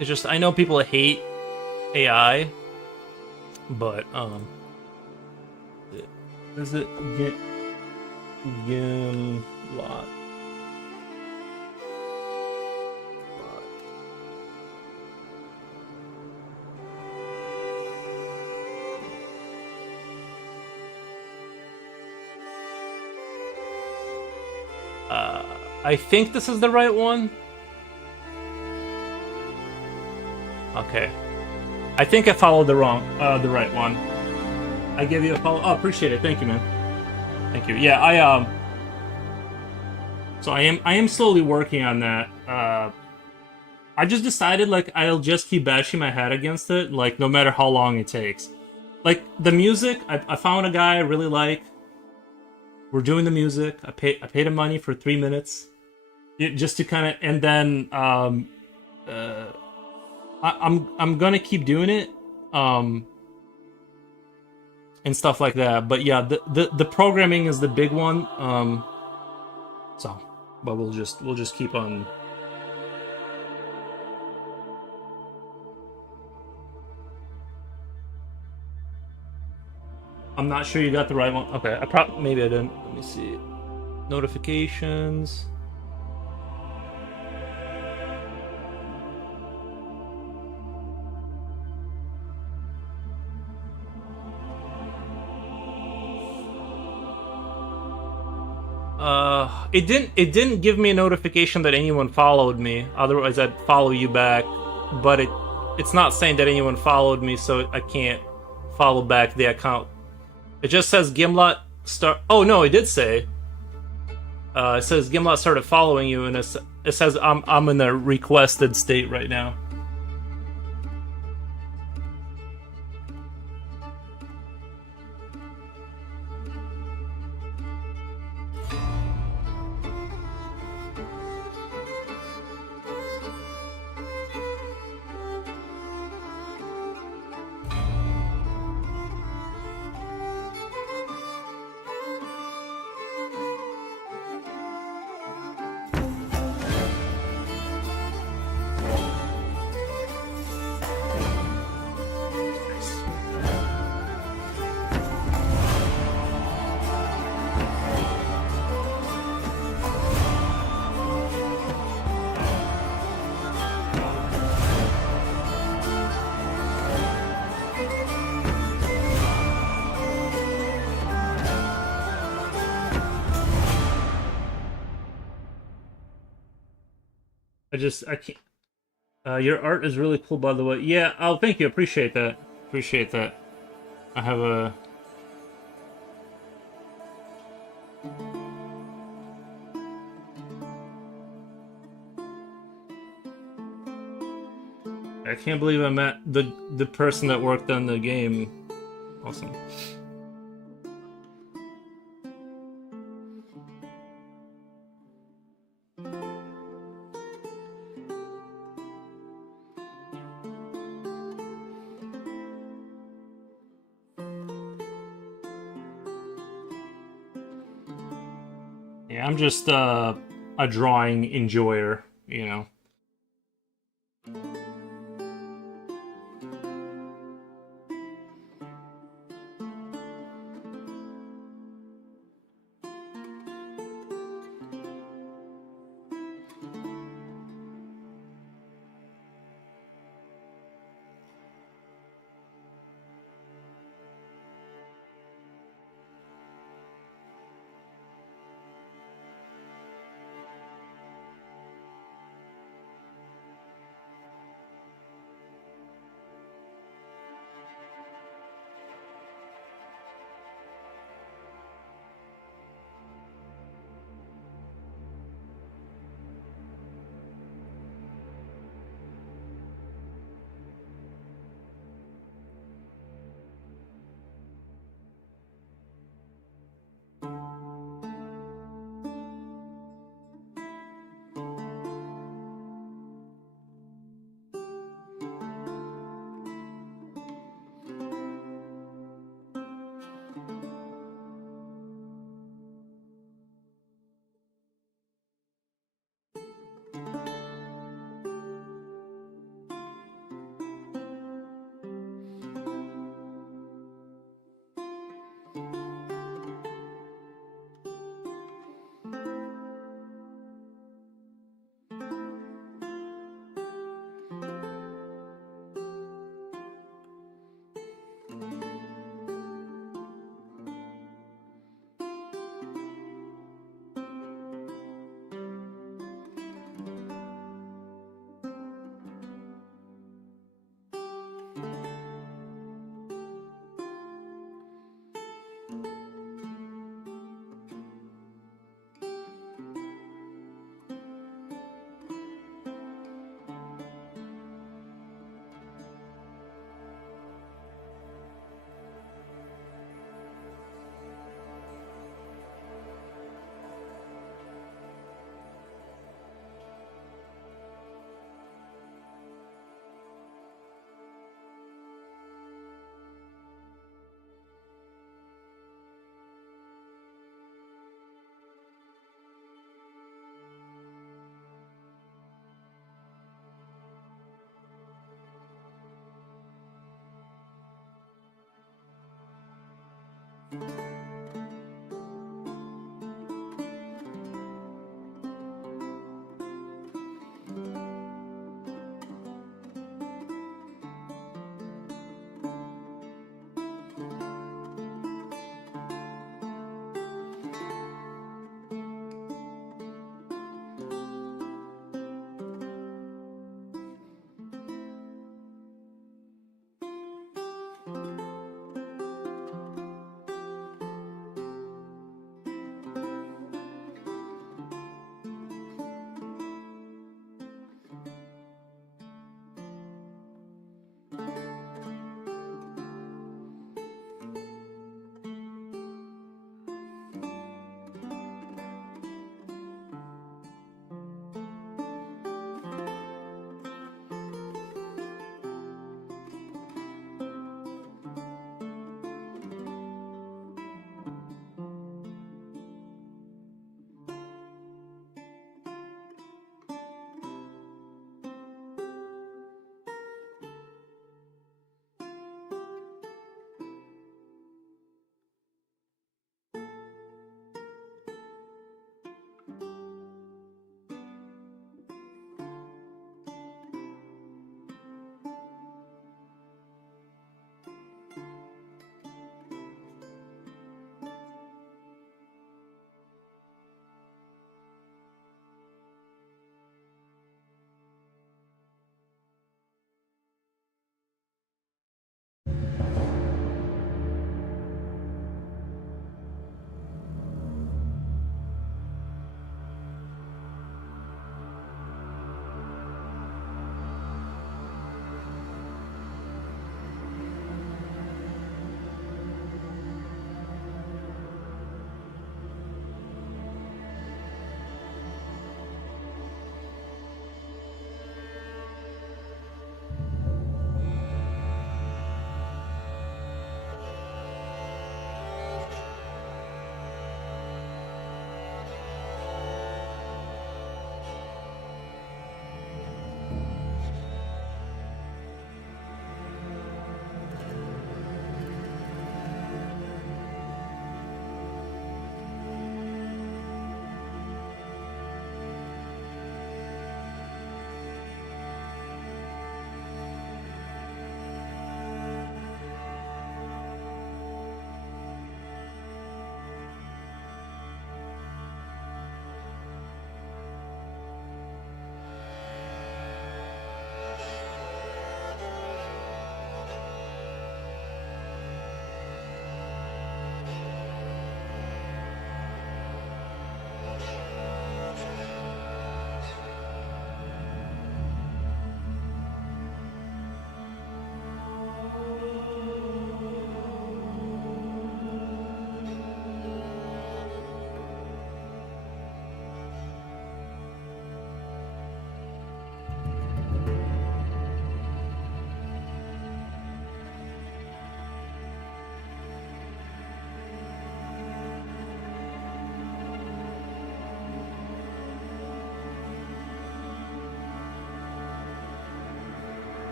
just I know people hate AI, but is it Gimlot? I think this is the right one. Okay. I think I followed the right one. I gave you a follow. Oh, appreciate it. Thank you, man. Thank you. Yeah, so I am slowly working on that. I just decided like I'll just keep bashing my head against it, like no matter how long it takes. Like the music, I found a guy I really like. We're doing the music. I paid him money for 3 minutes, just to kind of, and then I'm gonna keep doing it, and stuff like that. But yeah, the programming is the big one. So, but we'll just keep on. I'm not sure you got the right one. Okay, maybe I didn't. Let me see. Notifications. It didn't give me a notification that anyone followed me. Otherwise, I'd follow you back. But it's not saying that anyone followed me, so I can't follow back the account. It just says Gimlot start. Oh no, it did say. It says Gimlot started following you, and it says I'm in a requested state right now. I can't. Your art is really cool, by the way. Yeah. Oh, thank you. Appreciate that. Appreciate that. I have a. I can't believe I met the person that worked on the game. Awesome. Yeah, I'm just a drawing enjoyer, you know.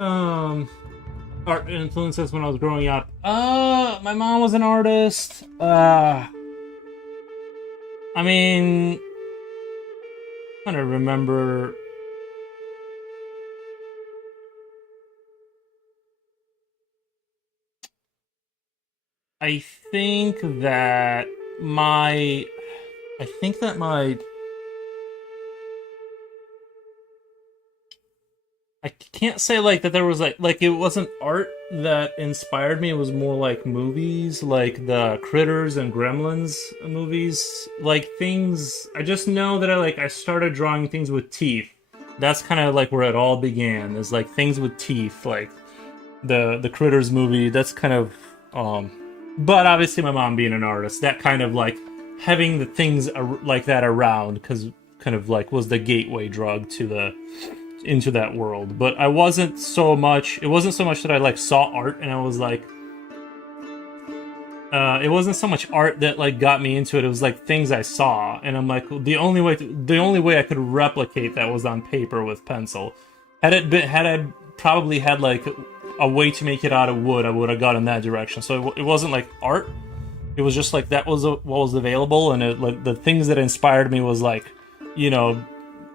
Um, art influences when I was growing up. My mom was an artist. I mean, I don't remember. I think that my, I think that my, I can't say like that there was like it wasn't art that inspired me. It was more like movies, like the Critters and Gremlins movies, like things. I just know that I started drawing things with teeth. That's kind of like where it all began. Is like things with teeth, like the Critters movie. That's kind of um. But obviously, my mom being an artist, that kind of like having the things like that around, because kind of like was the gateway drug to the into that world. But I wasn't so much. It wasn't so much that I like saw art and I was like, it wasn't so much art that like got me into it. It was like things I saw, and I'm like, the only way I could replicate that was on paper with pencil. Had I probably had like a way to make it out of wood, I would have gone in that direction. So it wasn't like art. It was just like that was what was available, and like the things that inspired me was like, you know,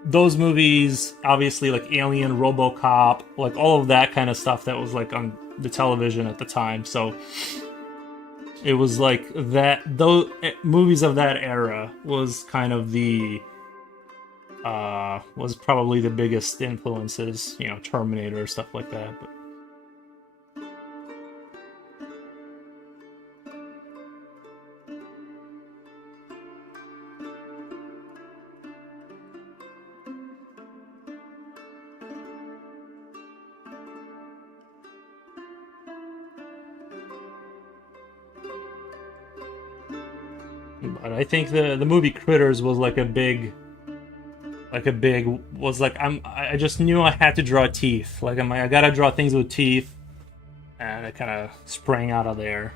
those movies, obviously like Alien, RoboCop, like all of that kind of stuff that was like on the television at the time. So it was like that those movies of that era was kind of the was probably the biggest influences, you know, Terminator, stuff like that. But I think the movie Critters was like a big was like I just knew I had to draw teeth. Like I gotta draw things with teeth, and it kind of sprang out of there.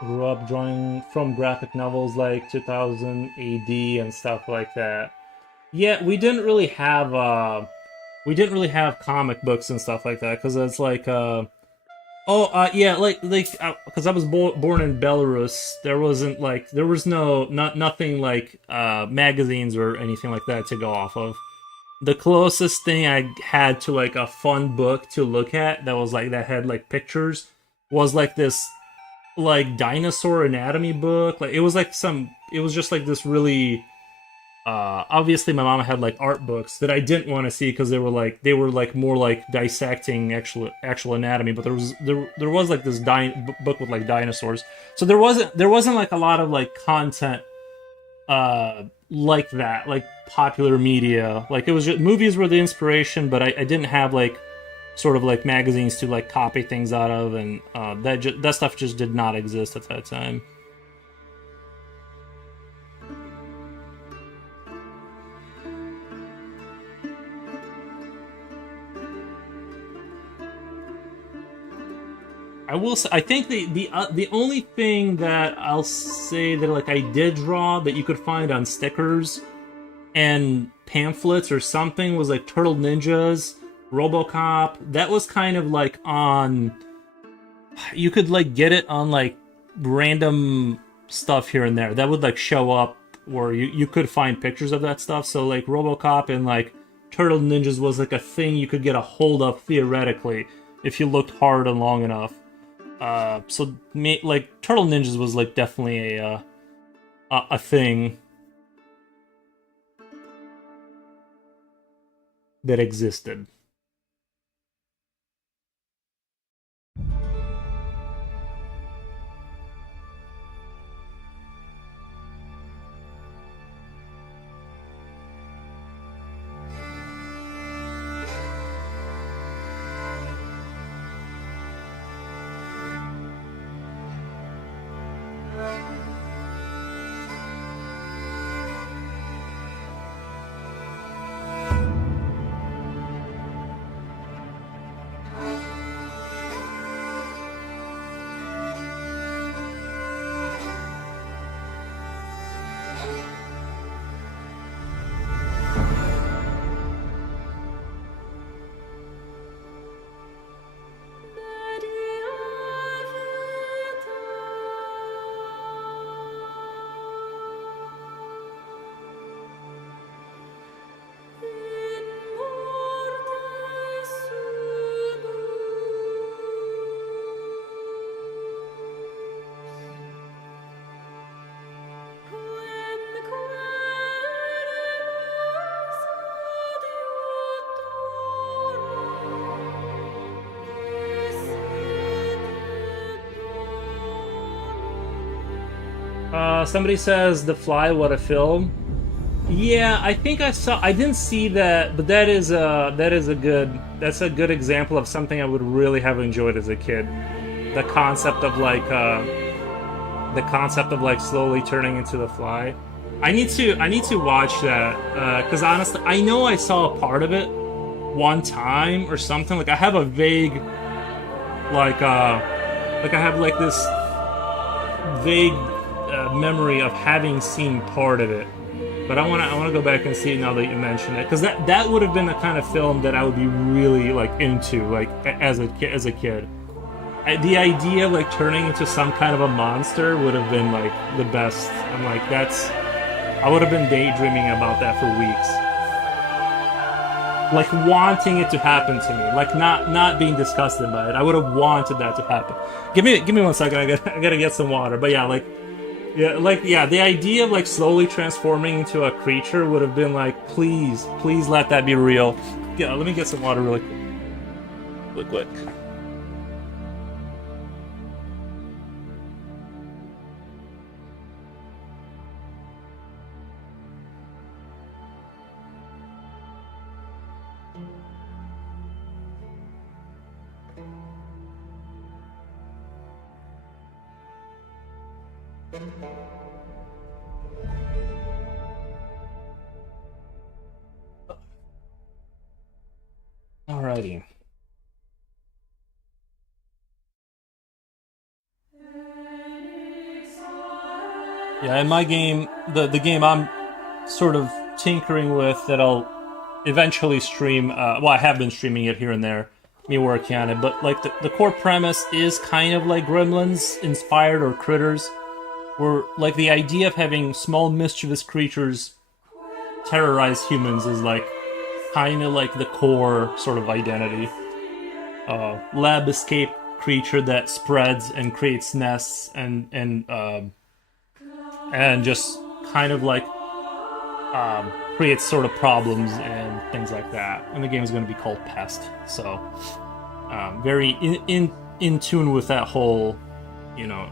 Grew up drawing from graphic novels like 2000 AD and stuff like that. Yeah, we didn't really have comic books and stuff like that because it's like yeah, like because I was born in Belarus, there wasn't like there was nothing like magazines or anything like that to go off of. The closest thing I had to like a fun book to look at that was like that had like pictures was like this like dinosaur anatomy book. Like it was just like this really obviously my mom had like art books that I didn't want to see because they were like more like dissecting actual anatomy, but there was like this book with like dinosaurs. So there wasn't like a lot of like content like that, like popular media. Like it was just movies were the inspiration, but I didn't have like sort of like magazines to like copy things out of, and that stuff just did not exist at that time. I will say, I think the only thing that I'll say that like I did draw that you could find on stickers and pamphlets or something was like Turtle Ninjas, RoboCop. That was kind of like on, you could like get it on like random stuff here and there that would like show up, or you could find pictures of that stuff. So like RoboCop and like Turtle Ninjas was like a thing you could get a hold of theoretically if you looked hard and long enough. Like Turtle Ninjas was like definitely a thing that existed. Somebody says The Fly, what a film. Yeah, I think I saw. I didn't see that, but that's a good example of something I would really have enjoyed as a kid. The concept of like slowly turning into the fly. I need to watch that because honestly, I know I saw a part of it one time or something. Like I have a vague like I have like this vague memory of having seen part of it. But I wanna go back and see it now that you mention it, because that would have been the kind of film that I would be really like into, like as a kid. The idea of like turning into some kind of a monster would have been like the best. I'm like, I would have been daydreaming about that for weeks, like wanting it to happen to me, like not being disgusted by it. I would have wanted that to happen. Give me 1 second. I gotta get some water. But yeah, the idea of like slowly transforming into a creature would have been like, please let that be real. Yeah, let me get some water really quick. Alrighty. Yeah, in my game, the game I'm sort of tinkering with that I'll eventually stream. Well, I have been streaming it here and there, me working on it. But like the core premise is kind of like Gremlins inspired, or Critters, where like the idea of having small mischievous creatures terrorize humans is like kind of like the core sort of identity. Lab escape creature that spreads and creates nests and just kind of like creates sort of problems and things like that. And the game is going to be called Pest, so very in tune with that whole, you know,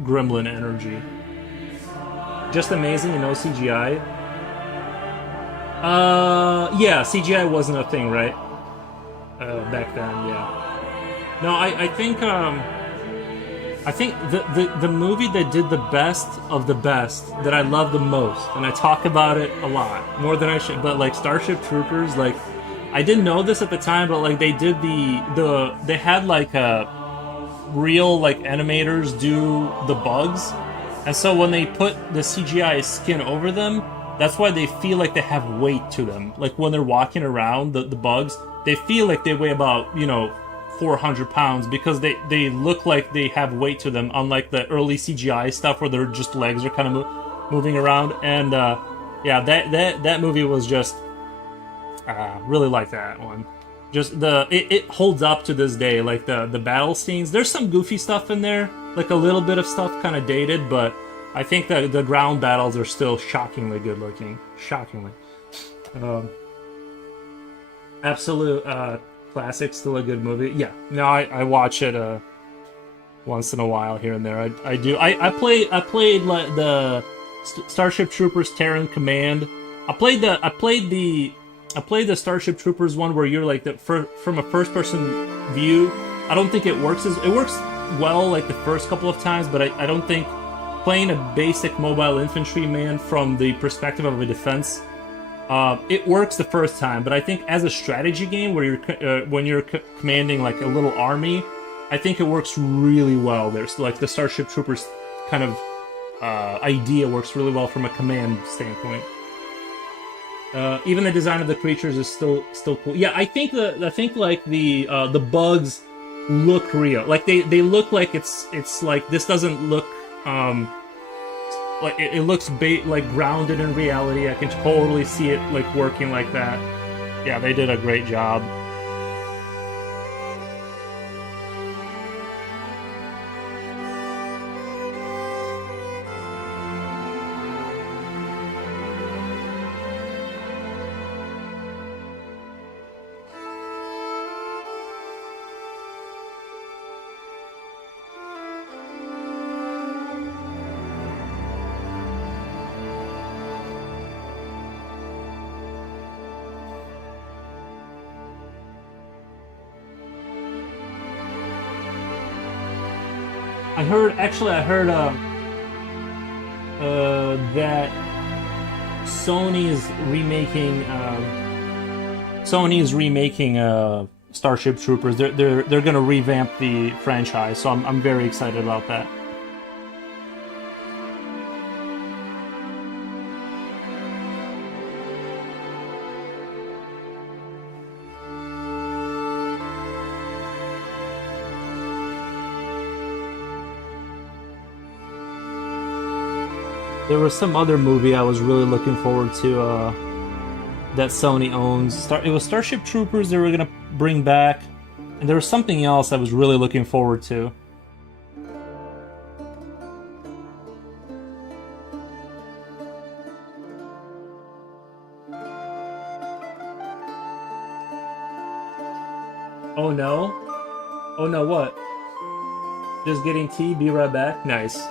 gremlin energy. Just amazing, you know, CGI. Yeah, CGI wasn't a thing, right? Back then, yeah. No, I think the movie that did the best of the best, that I love the most, and I talk about it a lot more than I should, but like Starship Troopers, like I didn't know this at the time, but like they did they had like real like animators do the bugs, and so when they put the CGI skin over them, that's why they feel like they have weight to them. Like when they're walking around, the bugs, they feel like they weigh about, you know, 400 pounds, because they look like they have weight to them, unlike the early CGI stuff where their just legs are kind of moving around. And yeah, that movie was just really like that one. Just it holds up to this day. Like the battle scenes, there's some goofy stuff in there, like a little bit of stuff kind of dated, but I think that the ground battles are still shockingly good looking. Shockingly. Absolute classic, still a good movie. Yeah, no, I watch it once in a while here and there. I do. I played like the Starship Troopers Terran Command. I played the Starship Troopers one where you're like from a first person view. I don't think it works well like the first couple of times, but I don't think playing a basic mobile infantryman from the perspective of a defense, it works the first time. But I think as a strategy game where you're when you're commanding like a little army, I think it works really well. There's like the Starship Troopers kind of idea works really well from a command standpoint. Even the design of the creatures is still cool. Yeah, I think like the bugs look real. Like they look like it's like, this doesn't look like it looks like grounded in reality. I can totally see it like working like that. Yeah, they did a great job. I heard that Sony's remaking Starship Troopers. They're gonna revamp the franchise, so I'm very excited about that. There was some other movie I was really looking forward to that Sony owns. It was Starship Troopers they were gonna bring back, and there was something else I was really looking forward to. Oh no! Oh no! What? Just getting tea. Be right back. Nice.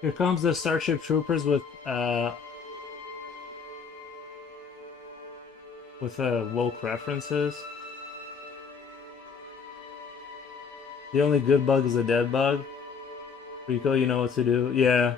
Here comes the Starship Troopers with woke references. The only good bug is a dead bug. Rico, you know what to do. Yeah.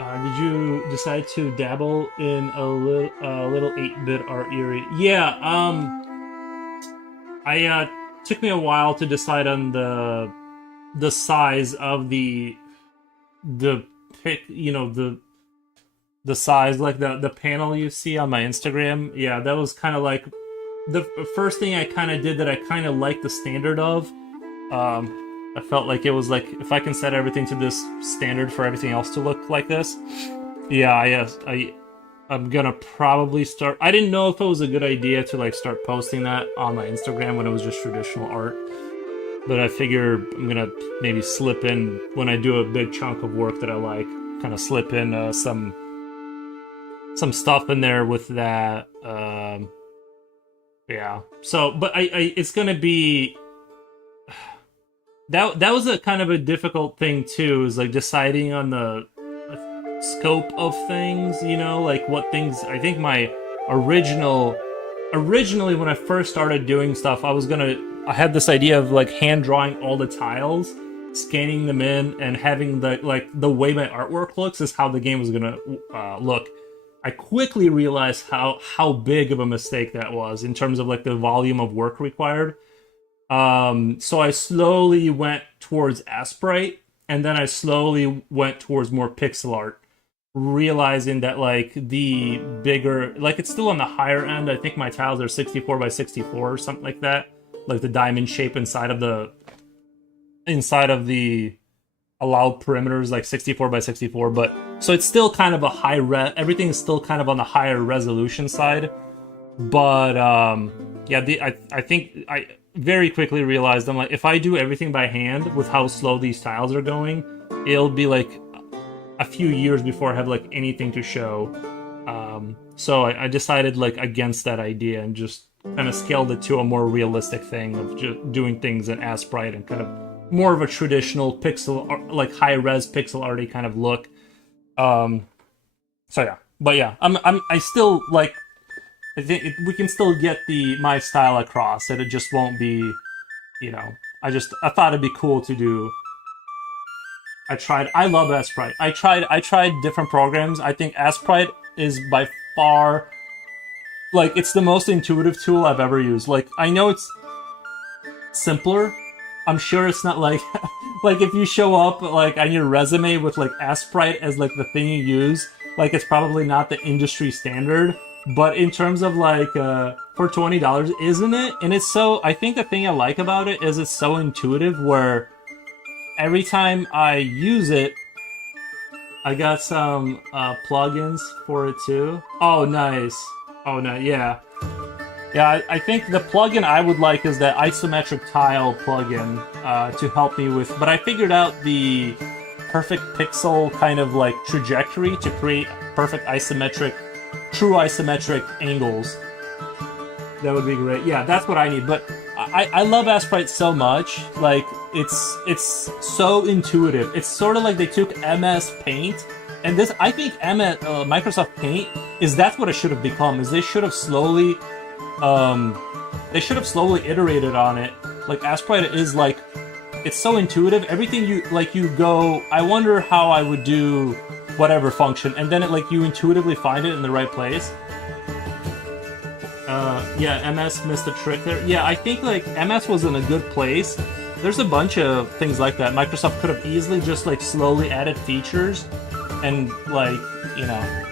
Did you decide to dabble in a little 8-bit art eerie? Yeah, I took me a while to decide on the size of the pic, the size, like the panel you see on my Instagram. Yeah, that was kind of like the first thing I kind of did that I kind of liked the standard of. I felt like it was like if I can set everything to this standard for everything else to look like this. Yeah, I'm gonna probably start. I didn't know if it was a good idea to like start posting that on my Instagram when it was just traditional art, but I figure I'm gonna maybe slip in when I do a big chunk of work that I like, kind of slip in some stuff in there with that. Yeah. So, but it's gonna be that was a kind of a difficult thing too, is like deciding on the scope of things, like what things. I think my originally when I first started doing stuff, I had this idea of like hand drawing all the tiles, scanning them in, and having the way my artwork looks is how the game was gonna look. I quickly realized how big of a mistake that was in terms of like the volume of work required. So I slowly went towards Asprite, and then I slowly went towards more pixel art, realizing that like the bigger, like it's still on the higher end. I think my tiles are 64 by 64 or something like that, like the diamond shape inside of the allowed perimeters, like 64 by 64. But so it's still kind of a everything is still kind of on the higher resolution side. But yeah, I think I very quickly realized, I'm like, if I do everything by hand with how slow these tiles are going, it'll be like a few years before I have like anything to show. So I decided like against that idea and just kind of scaled it to a more realistic thing of just doing things in Asprite and kind of more of a traditional pixel, like high res pixel arty kind of look. So yeah, but yeah, I still like. I think we can still get my style across. That it just won't be, I thought it'd be cool to do. I love Asprite. I tried different programs. I think Asprite is by far, like, it's the most intuitive tool I've ever used. Like, I know it's simpler. I'm sure it's not like, like if you show up like on your resume with like Asprite as like the thing you use, like it's probably not the industry standard. But in terms of like for $20, isn't it? And it's so, I think the thing I like about it is it's so intuitive, where every time I use it, I got some plugins for it too. Oh, nice. Oh, no, yeah. Yeah, I think the plugin I would like is that isometric tile plugin to help me with. But I figured out the perfect pixel kind of like trajectory to create perfect true isometric angles. That would be great. Yeah, that's what I need. But I love Asprite so much. Like it's so intuitive. It's sort of like they took MS Paint, and this, I think Microsoft Paint that's what it should have become. Is they should have slowly iterated on it. Like Asprite is like, it's so intuitive. Everything you go, I wonder how I would do whatever function, and then it like you intuitively find it in the right place. Yeah, MS missed a trick there. Yeah, I think like MS was in a good place. There's a bunch of things like that. Microsoft could have easily just like slowly added features, and like,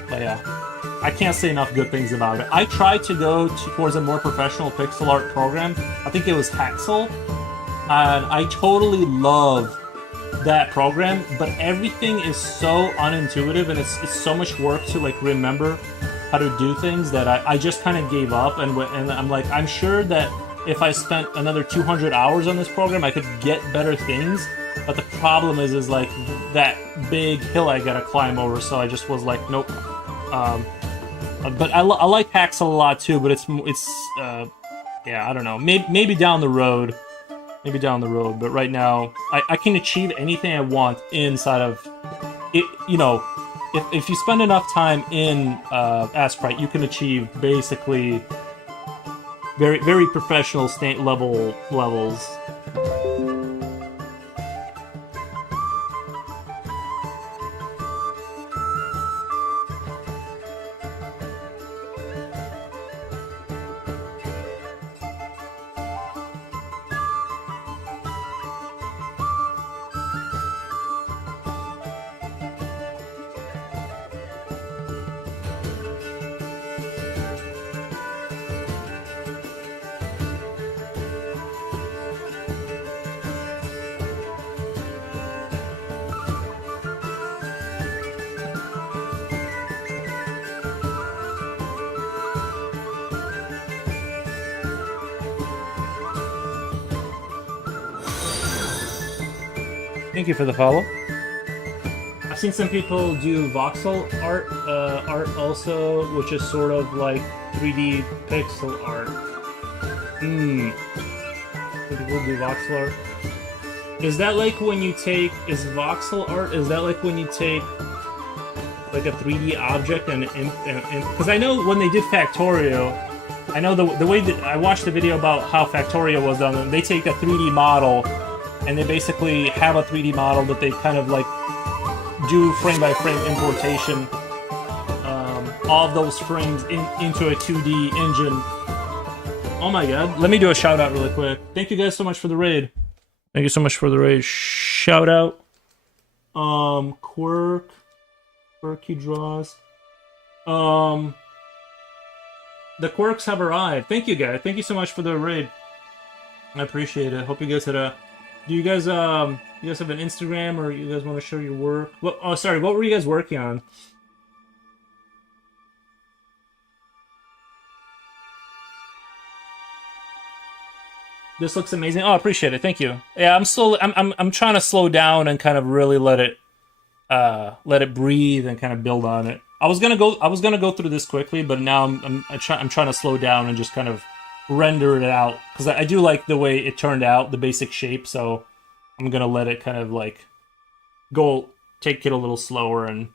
but yeah. I can't say enough good things about it. I tried to go towards a more professional pixel art program. I think it was Haxel, and I totally love that program, but everything is so unintuitive, and it's so much work to like remember how to do things that I just kind of gave up, and I'm like, I'm sure that if I spent another 200 hours on this program, I could get better things, but the problem is like that big hill I gotta climb over, so I just was like, nope. But I like Haxel a lot too, but it's yeah, I don't know, maybe down the road. Maybe down the road, but right now, I can achieve anything I want inside of it. If you spend enough time in Asprite, you can achieve basically very, very professional levels. Thank you for the follow. I've seen some people do voxel art also, which is sort of like 3D pixel art. Some people do voxel art. Is that like when you take... Is voxel art... Is that like when you take like a 3D object and... Because I know when they did Factorio, I know the way that... I watched a video about how Factorio was done, and they take a 3D model, and they basically have a 3D model that they kind of like do frame-by-frame importation of those frames into a 2D engine. Oh my god. Let me do a shout-out really quick. Thank you guys so much for the raid. Thank you so much for the raid. Shout-out. Quirky draws. The quirks have arrived. Thank you guys. Thank you so much for the raid. I appreciate it. Hope you guys had a... Do you guys have an Instagram, or you guys want to show your work? Well, oh, sorry. What were you guys working on? This looks amazing. Oh, I appreciate it. Thank you. Yeah, I'm trying to slow down and kind of really let it breathe and kind of build on it. I was gonna go through this quickly, but now I'm trying to slow down and just kind of render it out, because I do like the way it turned out, the basic shape. So I'm gonna let it kind of like take it a little slower and.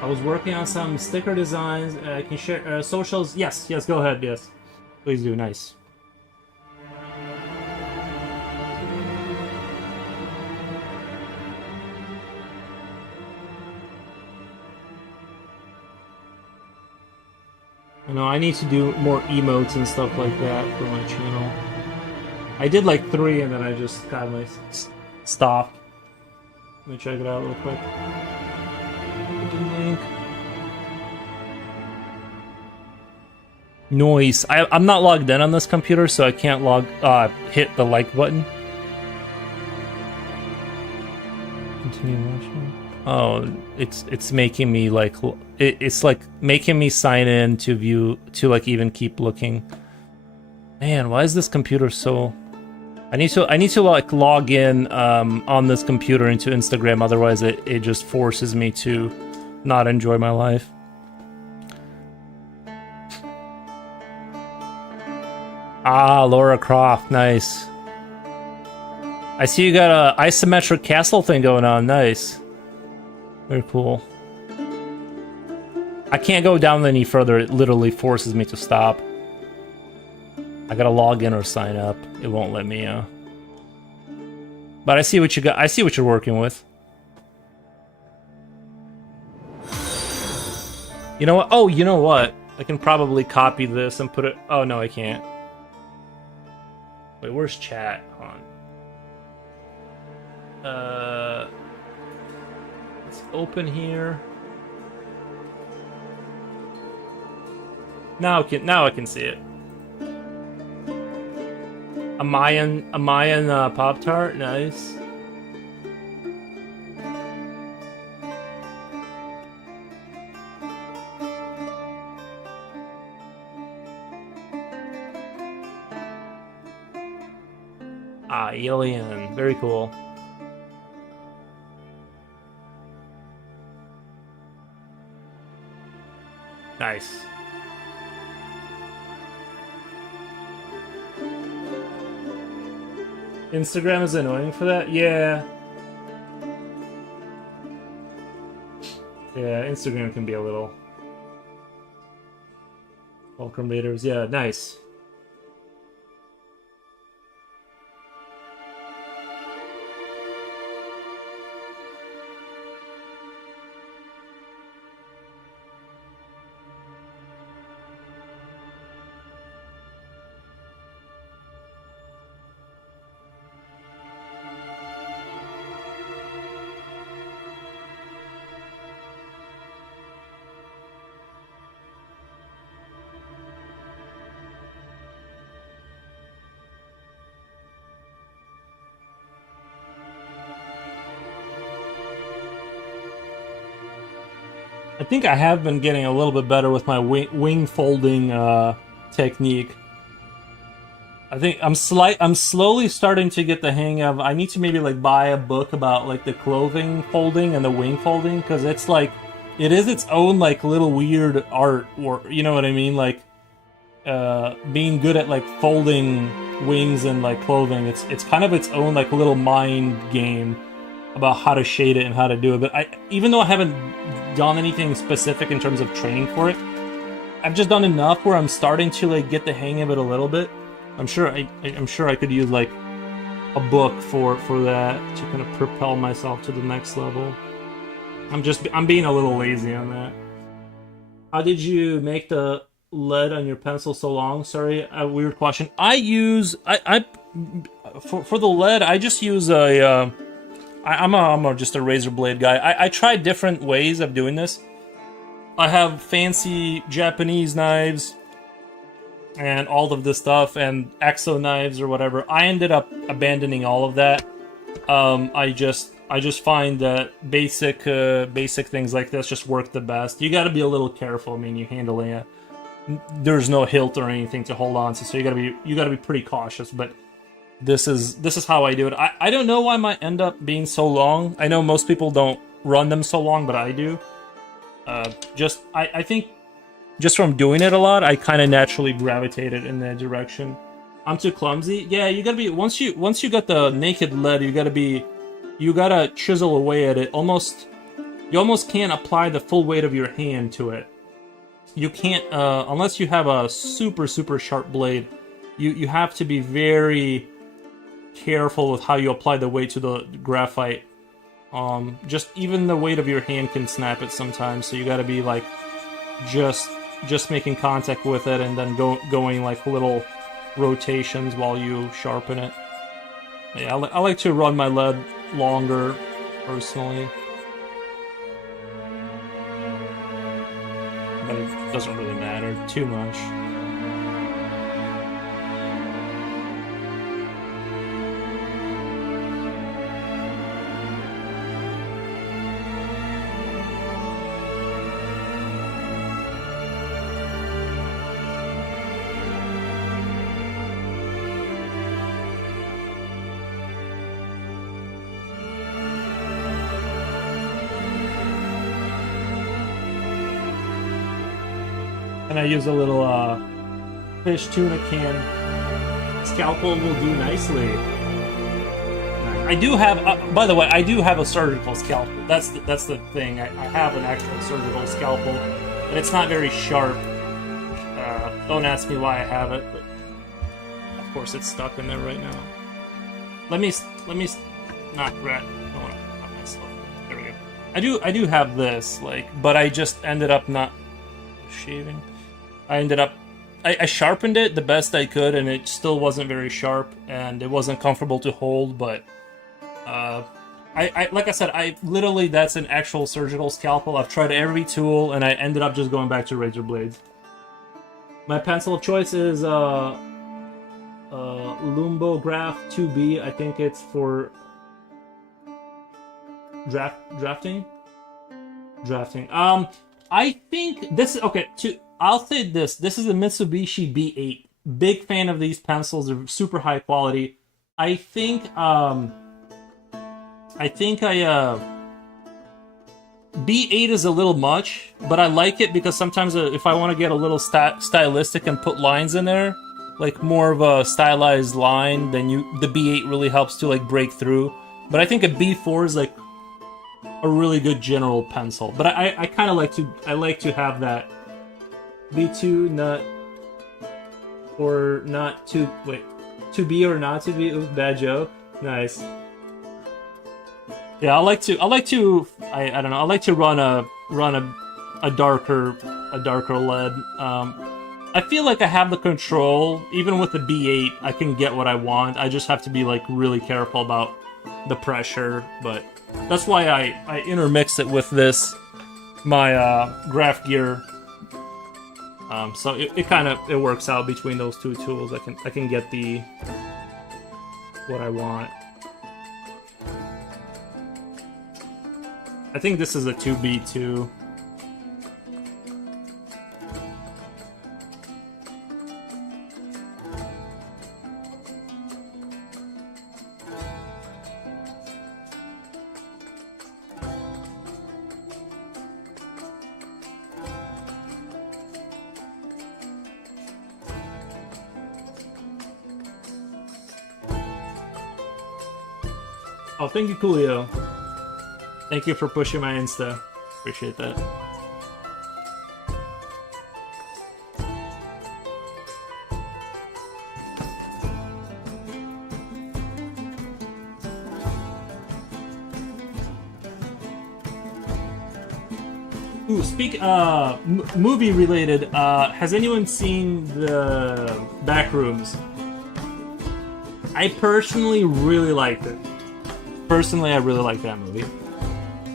I was working on some sticker designs. I can share socials. Yes, go ahead. Yes, please do. Nice. I know I need to do more emotes and stuff like that for my channel. I did like 3 and then I just got my stopped. Let me check it out real quick. Link. Noise. I'm not logged in on this computer, so I can't hit the like button. Continue watching. Oh, it's making me like it's like making me sign in to view to like even keep looking. Man, why is this computer so? I need to like log in on this computer into Instagram, otherwise it just forces me to not enjoy my life. Ah, Laura Croft, nice. I see you got a isometric castle thing going on, nice. Very cool. I can't go down any further, it literally forces me to stop. I gotta log in or sign up. It won't let me, But I see what you got. I see what you're working with. You know what? Oh, you know what? I can probably copy this and put it... Oh, no, I can't. Wait, where's chat? Hold on. Let's open here. Now I can see it. A Mayan Pop-Tart, nice. Ah, Alien, very cool. Nice. Instagram is annoying for that? Yeah. Yeah, Instagram can be a little... Fulcrum Raiders, yeah, nice. I think I have been getting a little bit better with my wing folding technique. I think I'm slowly starting to get the hang of. I need to maybe like buy a book about like the clothing folding and the wing folding, because it's like it is its own like little weird art, or you know what I mean, like being good at like folding wings and like clothing. It's kind of its own like little mind game about how to shade it and how to do it. But even though I haven't done anything specific in terms of training for it, I've just done enough where I'm starting to like get the hang of it a little bit. I'm sure I could use like a book for that to kind of propel myself to the next level. I'm being a little lazy on that. How did you make the lead on your pencil so long? Sorry, a weird question. For the lead, I just use a. I'm just a razor blade guy. I tried different ways of doing this. I have fancy Japanese knives and all of this stuff, and Exo knives or whatever. I ended up abandoning all of that. I just find that basic things like this just work the best. You got to be a little careful. I mean, you're handling it. There's no hilt or anything to hold on to, so you got to be pretty cautious. But this is how I do it. I don't know why mine end up being so long. I know most people don't run them so long, but I do. I think just from doing it a lot, I kind of naturally gravitated in that direction. I'm too clumsy. Yeah, you gotta be once you got the naked lead, you gotta chisel away at it. You almost can't apply the full weight of your hand to it. You can't unless you have a super sharp blade. You have to be very careful with how you apply the weight to the graphite. Just even the weight of your hand can snap it sometimes, so you gotta be like just making contact with it and then going like little rotations while you sharpen it. Yeah, I like to run my lead longer, personally. But it doesn't really matter too much. And I use a little fish tuna can. Scalpel will do nicely. I do have, by the way, I do have a surgical scalpel. That's the thing. I have an actual surgical scalpel, and it's not very sharp. Don't ask me why I have it, but of course it's stuck in there right now. Let me not rat. I want to cut myself. There we go. I do have this, like, but I just ended up not shaving. I sharpened it the best I could, and it still wasn't very sharp, and it wasn't comfortable to hold, but like I said, that's an actual surgical scalpel. I've tried every tool, and I ended up just going back to razor blades. My pencil of choice is Lumbograph 2B. I think it's for drafting. I think this is okay. I'll say this. This is a Mitsubishi B8. Big fan of these pencils. They're super high quality. I think B8 is a little much, but I like it because sometimes if I want to get a little stylistic and put lines in there, like more of a stylized line, then the B8 really helps to like break through. But I think a B4 is like a really good general pencil. But I kind of like to have that B2 not or not to wait to be or not to be. Ooh, bad joke. Nice. Yeah, I like to I don't know. I like to run a darker lead. I feel like I have the control. Even with the B8, I can get what I want. I just have to be like really careful about the pressure. But that's why I intermix it with my graph gear. So it kind of works out between those two tools. I can get what I want. I think this is a 2B2. Oh, thank you, Coolio. Thank you for pushing my Insta. Appreciate that. Ooh, movie related. Has anyone seen the Backrooms? I personally really liked it. Personally, I really like that movie.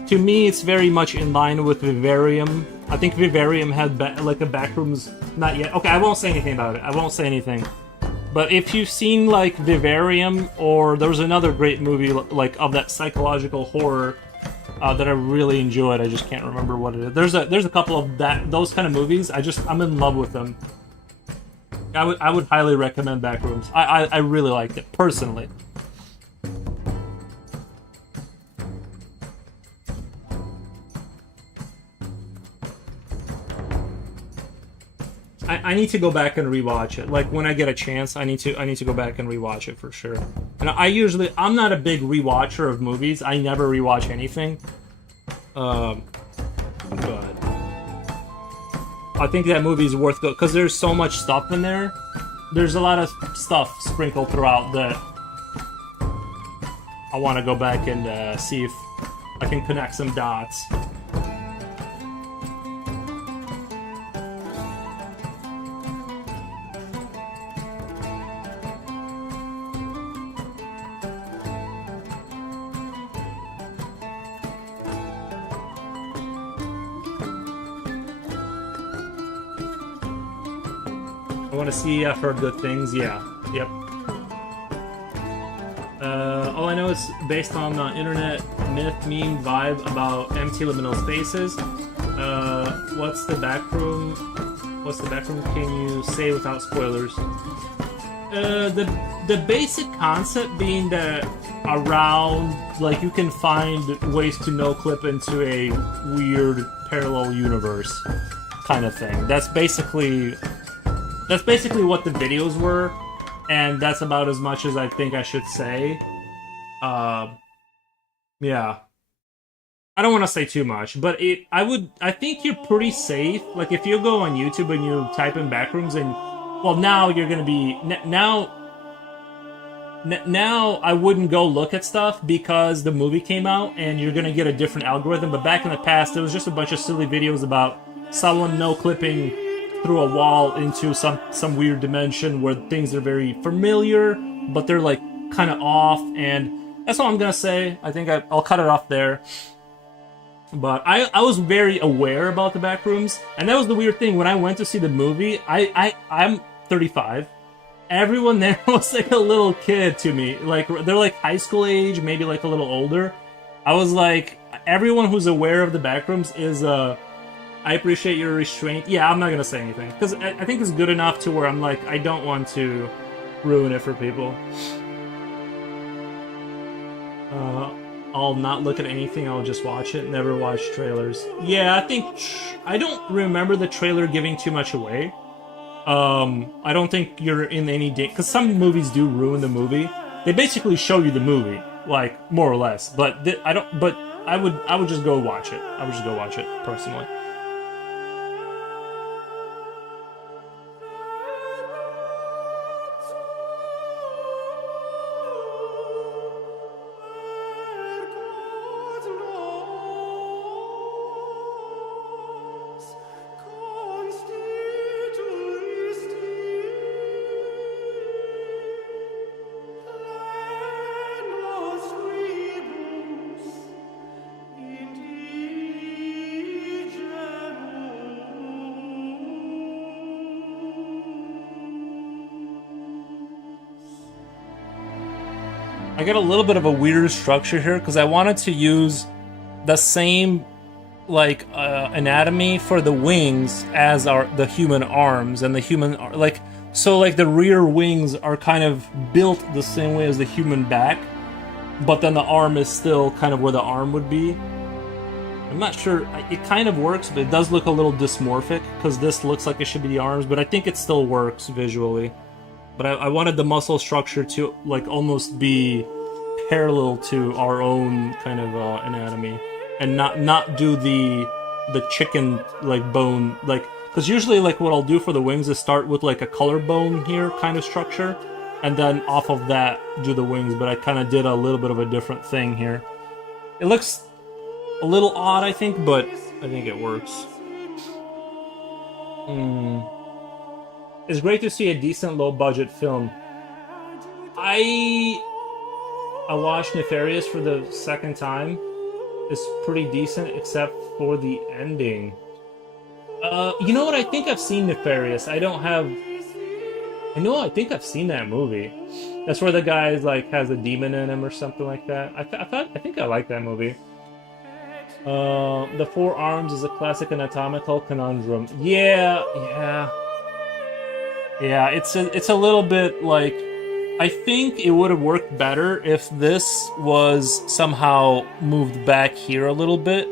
To me, it's very much in line with Vivarium. I think Vivarium had like a Backrooms. Not yet. Okay, I won't say anything about it. I won't say anything. But if you've seen like Vivarium, or there was another great movie like of that psychological horror that I really enjoyed. I just can't remember what it is. There's a couple of those kind of movies. I'm in love with them. I would highly recommend Backrooms. I really liked it personally. I need to go back and rewatch it. Like when I get a chance, I need to go back and rewatch it for sure. And I'm not a big rewatcher of movies. I never rewatch anything. But I think that movie is worth go because there's so much stuff in there. There's a lot of stuff sprinkled throughout that I want to go back and see if I can connect some dots. Want to see, I've heard good things. Yeah, yep. All I know is based on internet myth meme vibe about empty liminal spaces. What's the back room? Can you say without spoilers? The basic concept being that around, like, you can find ways to no clip into a weird parallel universe kind of thing. That's basically what the videos were, and that's about as much as I think I should say. Yeah. I don't want to say too much, but I think you're pretty safe. Like, if you go on YouTube and you type in Backrooms, and, well, now you're gonna be, now I wouldn't go look at stuff because the movie came out, and you're gonna get a different algorithm, but back in the past, there was just a bunch of silly videos about someone no-clipping through a wall into some weird dimension where things are very familiar, but they're like kind of off, and that's all I'm gonna say. I think I'll cut it off there. But I was very aware about the Backrooms, and that was the weird thing. When I went to see the movie, I'm 35. Everyone there was like a little kid to me. Like, they're like high school age, maybe like a little older. I was like, everyone who's aware of the Backrooms is I appreciate your restraint. Yeah, I'm not gonna say anything because I think it's good enough to where I'm like, I don't want to ruin it for people. I'll not look at anything. I'll just watch it. Never watch trailers. Yeah, I think I don't remember the trailer giving too much away. I don't think you're in any because some movies do ruin the movie. They basically show you the movie, like more or less. But I don't. But I would just go watch it. I would just go watch it personally. I get a little bit of a weird structure here because I wanted to use the same like anatomy for the wings as the human arms and the human like so like the rear wings are kind of built the same way as the human back, but then the arm is still kind of where the arm would be. I'm not sure. It kind of works, but it does look a little dysmorphic because this looks like it should be the arms, but I think it still works visually. But I wanted the muscle structure to like almost be parallel to our own kind of anatomy, and not do the chicken like bone like because usually like what I'll do for the wings is start with like a collarbone here kind of structure, and then off of that do the wings. But I kind of did a little bit of a different thing here. It looks a little odd, I think, but I think it works. It's great to see a decent low-budget film. I watched Nefarious for the second time. It's pretty decent, except for the ending. You know what? I think I've seen Nefarious. I think I've seen that movie. That's where the guy like has a demon in him or something like that. I think I like that movie. The Four Arms is a classic anatomical conundrum. Yeah. It's a little bit like, I think it would have worked better if this was somehow moved back here a little bit.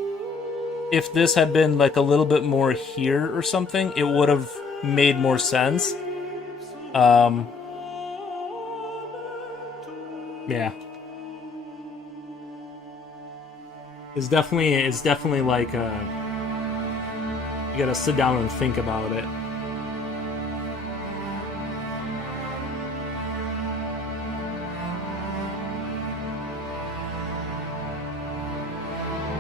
If this had been like a little bit more here or something, it would have made more sense. Yeah. It's definitely like you gotta sit down and think about it.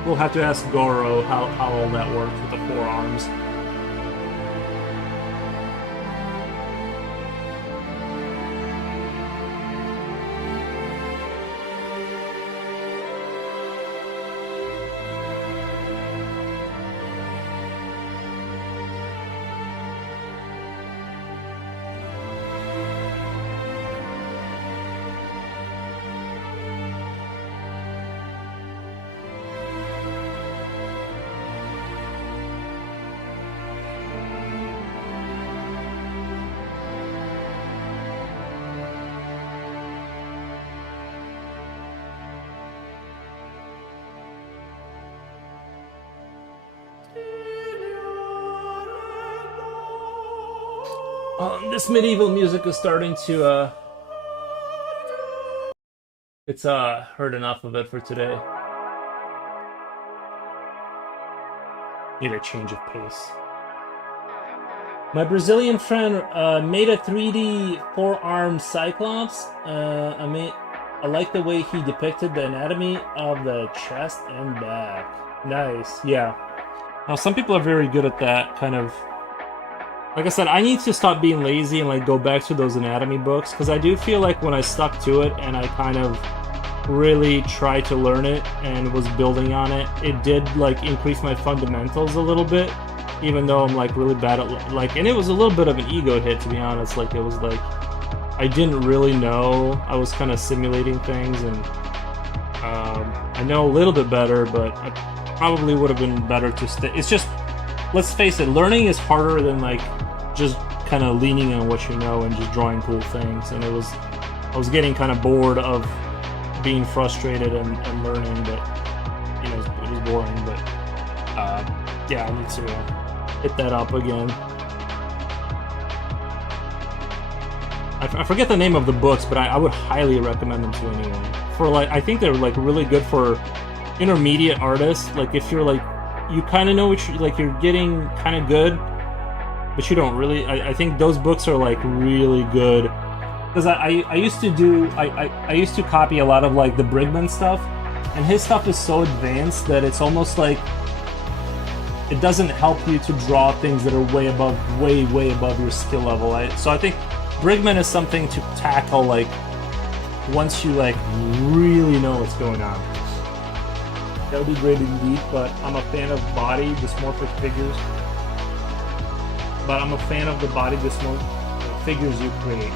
We'll have to ask Goro how all that works with the forearms. This medieval music is starting to, it's, heard enough of it for today. Need a change of pace. My Brazilian friend, made a 3D four-armed Cyclops. I like the way he depicted the anatomy of the chest and back. Nice, yeah. Now, some people are very good at that kind of. Like I said, I need to stop being lazy and like go back to those anatomy books, because I do feel like when I stuck to it and I kind of really tried to learn it and was building on it, it did like increase my fundamentals a little bit, even though I'm like really bad at like, and it was a little bit of an ego hit, to be honest. Like it was like I didn't really know. I was kind of simulating things, and I know a little bit better, but I probably would have been better to stay. It's just, let's face it, learning is harder than like just kind of leaning on what you know and just drawing cool things. And I was getting kind of bored of being frustrated and learning, but you know, it was boring. But yeah, I need to hit that up again. I forget the name of the books, but I would highly recommend them to anyone. For like, I think they're like really good for intermediate artists. Like if you're like, you kind of know what you're like, you're getting kind of good, but you don't really. I think those books are like really good because I used to do I used to copy a lot of like the Brigman stuff, and his stuff is so advanced that it's almost like it doesn't help you to draw things that are way above your skill level. So I think Brigman is something to tackle like once you like really know what's going on. That would be great indeed, but I'm a fan of body dysmorphic figures. But I'm a fan of the body dysmorphic figures you create.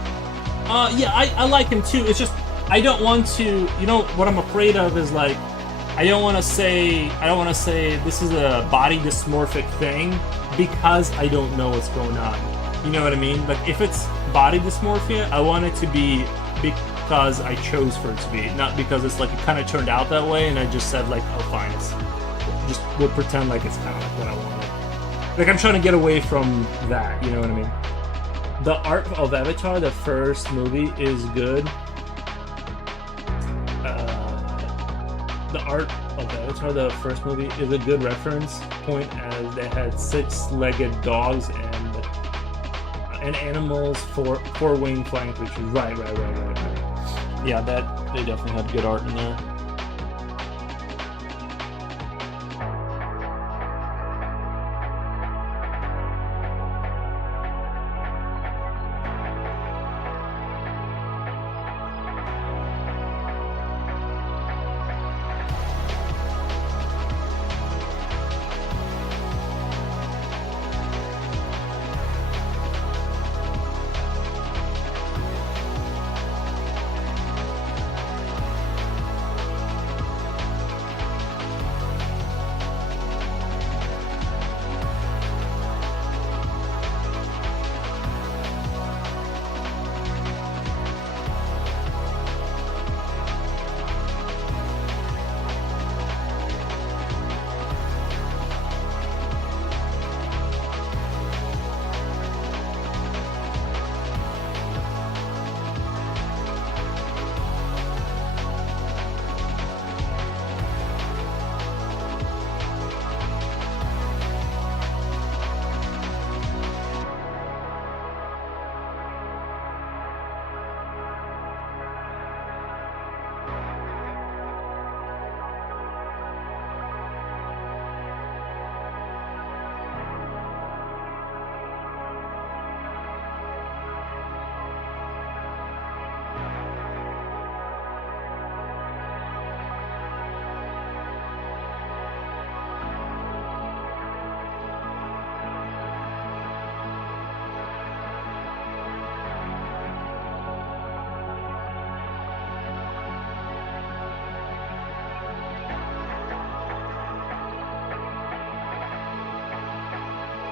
Yeah, I like him too. It's just I don't want to. You know what I'm afraid of is like I don't want to say this is a body dysmorphic thing because I don't know what's going on. You know what I mean? Like if it's body dysmorphia, I want it to be because I chose for it to be, not because it's like it kind of turned out that way and I just said like, oh fine, we'll pretend like it's kind of like what I wanted. Like I'm trying to get away from that. You know what I mean? The art of Avatar, the first movie, is good. The art of Avatar, the first movie, is a good reference point as they had six-legged dogs and animals, four-winged flying creatures. Right. Yeah, that they definitely had good art in there.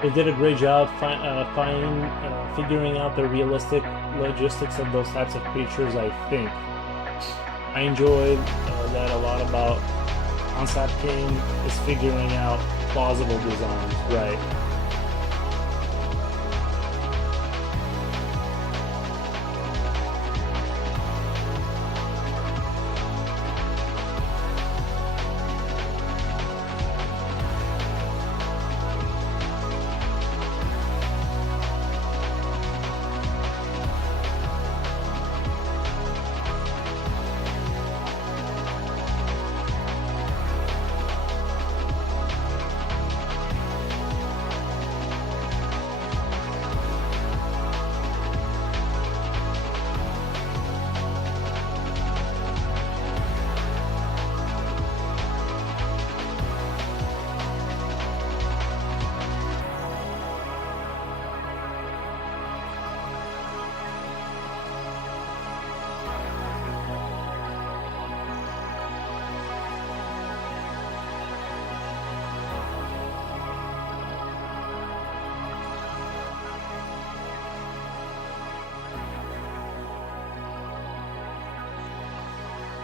They did a great job figuring out the realistic logistics of those types of creatures, I think. I enjoyed that a lot about Concept King is figuring out plausible designs, right?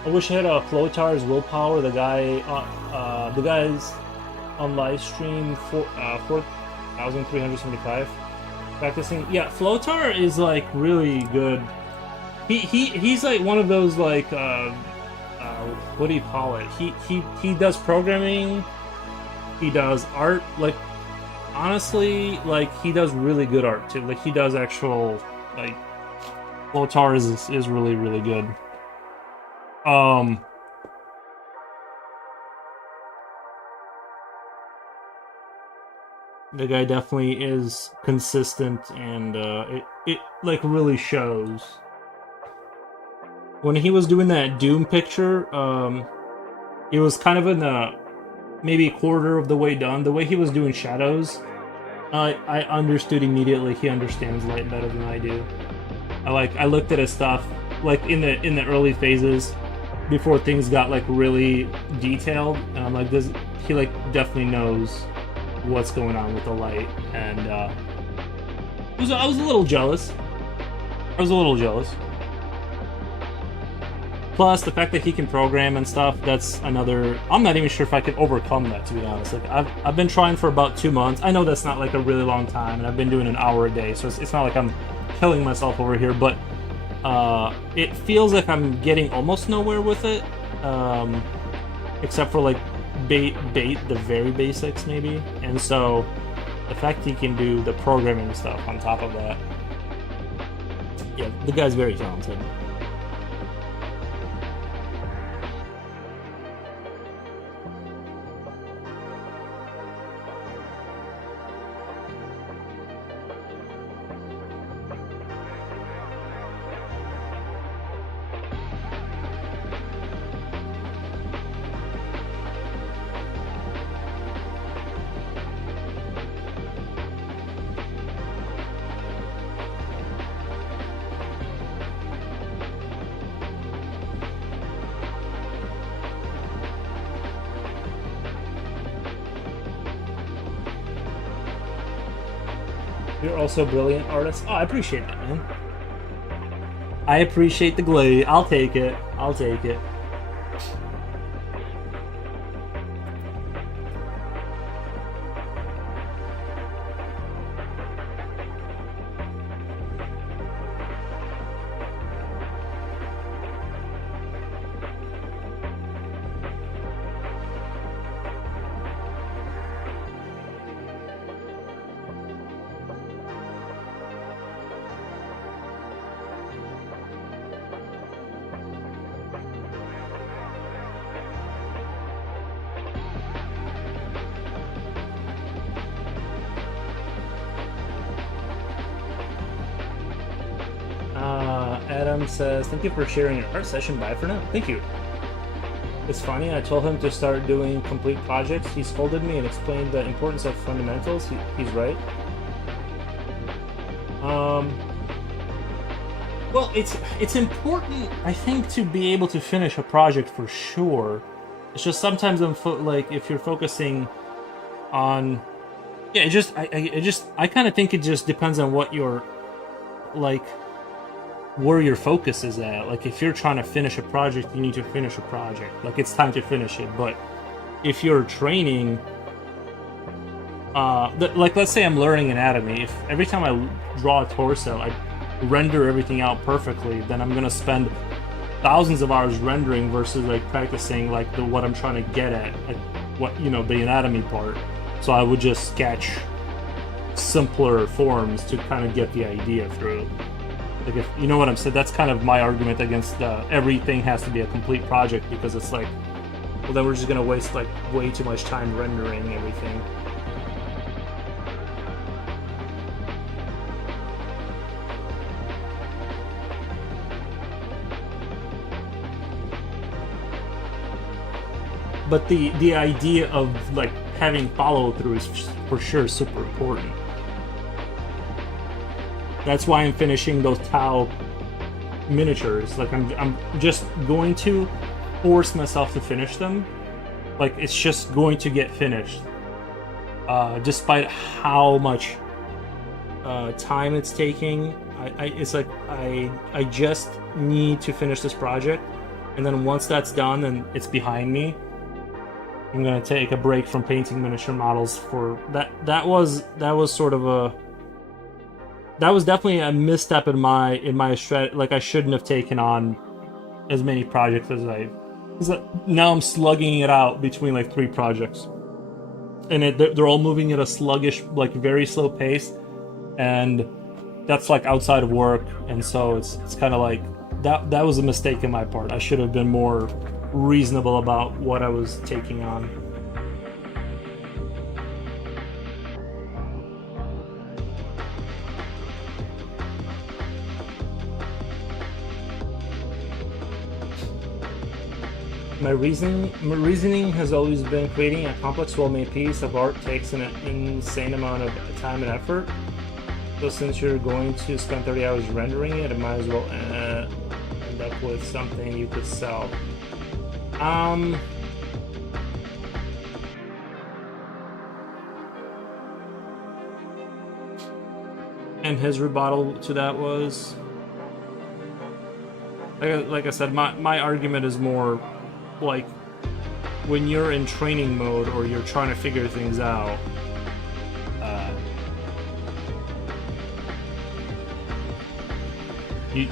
I wish I had a Flotar's willpower. The guys on live stream for 4,375 practicing. Yeah, Flotar is like really good. He's like one of those like what do you call it? He does programming. He does art. Like honestly, like he does really good art too. Like he does actual like Flotar is really really good. The guy definitely is consistent, and it like really shows. When he was doing that Doom picture, it was kind of in the maybe a quarter of the way done. The way he was doing shadows, I understood immediately. He understands light better than I do. I looked at his stuff like in the early phases before things got like really detailed, and I'm like, this he like definitely knows what's going on with the light, and I was a little jealous. Plus, the fact that he can program and stuff, that's another... I'm not even sure if I could overcome that, to be honest. Like, I've been trying for about 2 months. I know that's not, like, a really long time, and I've been doing an hour a day, so it's not like I'm killing myself over here, but it feels like I'm getting almost nowhere with it, except for, like, bait the very basics, maybe. And so, the fact he can do the programming stuff on top of that... Yeah, the guy's very talented. You're also a brilliant artist. Oh, I appreciate that, man. I appreciate the glade. I'll take it. I'll take it. Adam says, thank you for sharing your art session. Bye for now. Thank you. It's funny, I told him to start doing complete projects. He scolded me and explained the importance of fundamentals. He's right. Well, it's important, I think, to be able to finish a project for sure. It's just sometimes like if you're focusing on, yeah, I kind of think it just depends on what your like where your focus is at. Like if you're trying to finish a project, you need to finish a project. Like it's time to finish it. But if you're training, like let's say I'm learning anatomy. If every time I draw a torso, I render everything out perfectly, then I'm gonna spend thousands of hours rendering versus like practicing like what I'm trying to get at, like what the anatomy part. So I would just sketch simpler forms to kind of get the idea through. Like if you know what I'm saying, that's kind of my argument against everything has to be a complete project, because it's like, well then we're just gonna waste like way too much time rendering everything. But the idea of like having follow through is for sure super important. That's why I'm finishing those Tau miniatures. Like I'm just going to force myself to finish them. Like it's just going to get finished, despite how much time it's taking. It's like I just need to finish this project, And then once that's done and it's behind me, I'm gonna take a break from painting miniature models for that. That was sort of a, that was definitely a misstep in my strat. Like I shouldn't have taken on as many projects as I. Because now I'm slugging it out between like 3 projects, and they're all moving at a sluggish, like very slow pace, and that's like outside of work, and so it's kind of like that was a mistake in my part. I should have been more reasonable about what I was taking on. My reasoning has always been creating a complex, well-made piece of art takes an insane amount of time and effort. So since you're going to spend 30 hours rendering it, it might as well end up with something you could sell. And his rebuttal to that was, like I said, my argument is more like when you're in training mode or you're trying to figure things out, you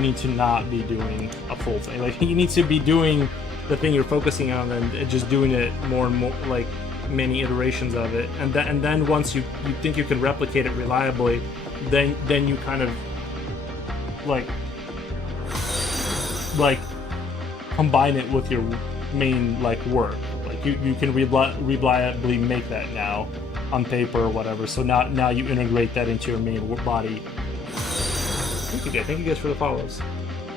need to not be doing a full thing. Like you need to be doing the thing you're focusing on and just doing it more and more, like many iterations of it, and then once you think you can replicate it reliably, then you kind of like combine it with your main like work. Like you can reliably make that now on paper or whatever. So now you integrate that into your main body. Thank you guys for the follows.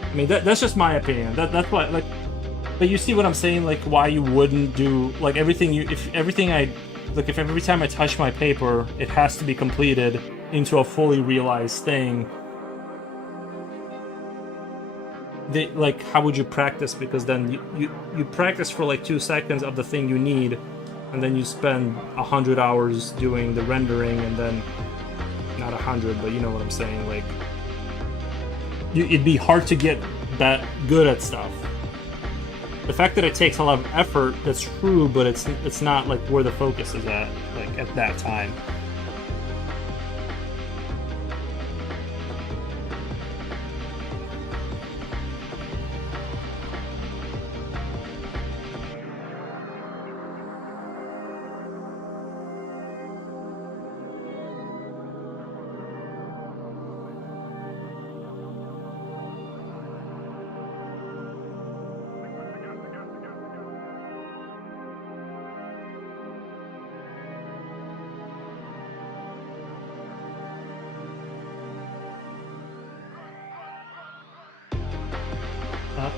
I mean that's just my opinion. That's why, like, but you see what I'm saying? Like why you wouldn't do like everything if every time I touch my paper it has to be completed into a fully realized thing. Like how would you practice? Because then you practice for like 2 seconds of the thing you need, and then you spend 100 hours doing the rendering, and then not 100, but you know what I'm saying. Like it'd be hard to get that good at stuff. The fact that it takes a lot of effort, that's true, but it's not like where the focus is at, like at that time.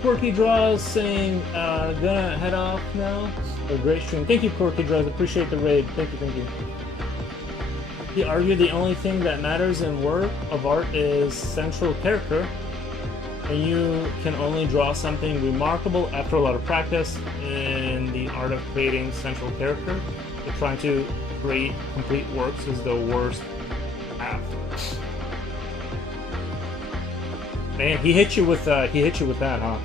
Quirky Draws saying, gonna head off now. A great stream. Thank you, Quirky Draws. Appreciate the raid. Thank you. He argued the only thing that matters in work of art is central character, and you can only draw something remarkable after a lot of practice in the art of creating central character. But trying to create complete works is the worst half. Man, he hit you with that, huh?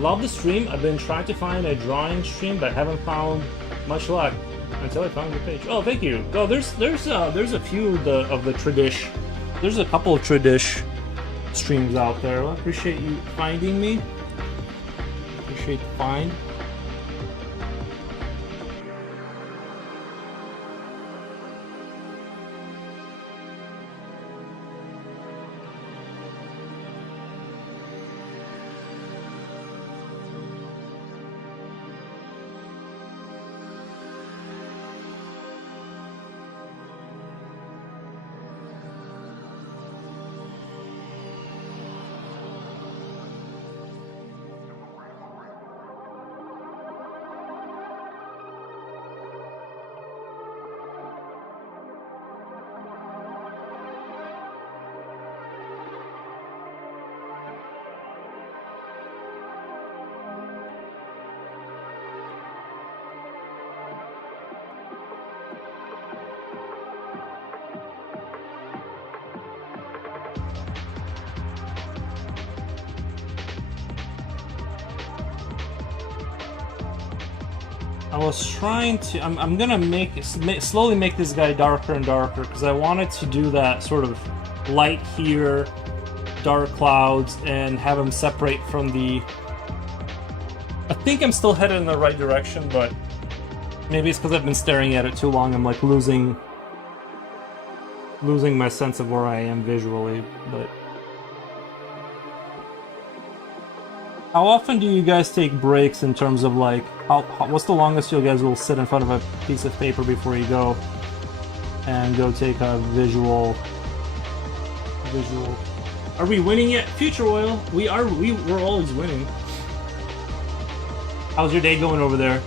Love the stream. I've been trying to find a drawing stream, but haven't found much luck until I found your page. Oh, thank you. Oh, there's a few of the Tradish. There's a couple of Tradish streams out there. Well, I appreciate you finding me. Appreciate the find. I was trying to. I'm gonna slowly make this guy darker and darker because I wanted to do that sort of light here, dark clouds, and have him separate from the. I think I'm still headed in the right direction, but maybe it's because I've been staring at it too long. I'm like losing my sense of where I am visually, but. How often do you guys take breaks in terms of like, what's the longest you guys will sit in front of a piece of paper before you go and go take a visual? Are we winning yet? Future Oil, we're always winning. How's your day going over there?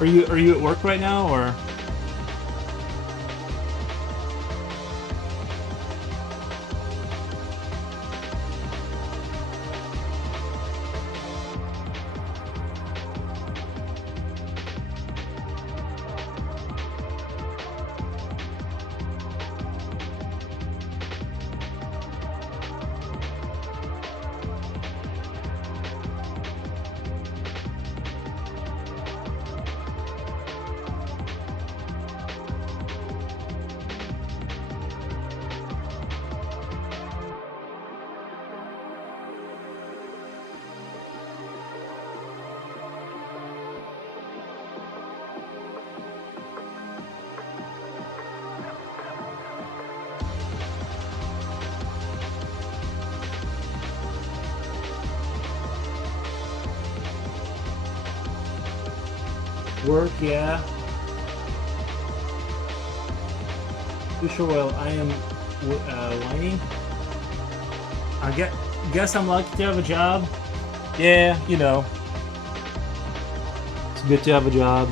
Are you at work right now or? Work, yeah. Future Oil, I am whining. I guess I'm lucky to have a job. Yeah, you know. It's good to have a job.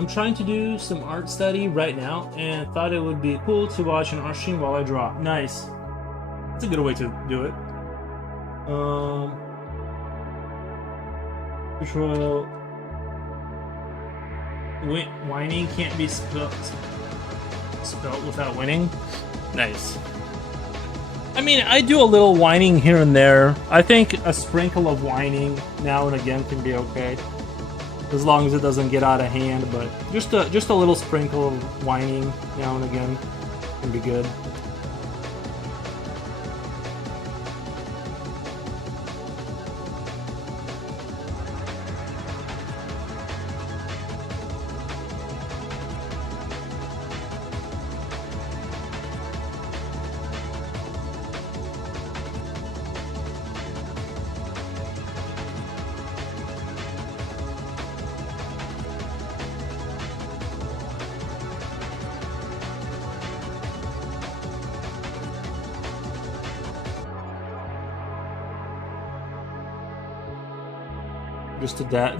I'm trying to do some art study right now, and thought it would be cool to watch an art stream while I draw. Nice. That's a good way to do it. Control. Whining can't be spelt without winning. Nice. I mean, I do a little whining here and there. I think a sprinkle of whining now and again can be okay, as long as it doesn't get out of hand. But just a little sprinkle of whining now and again can be good.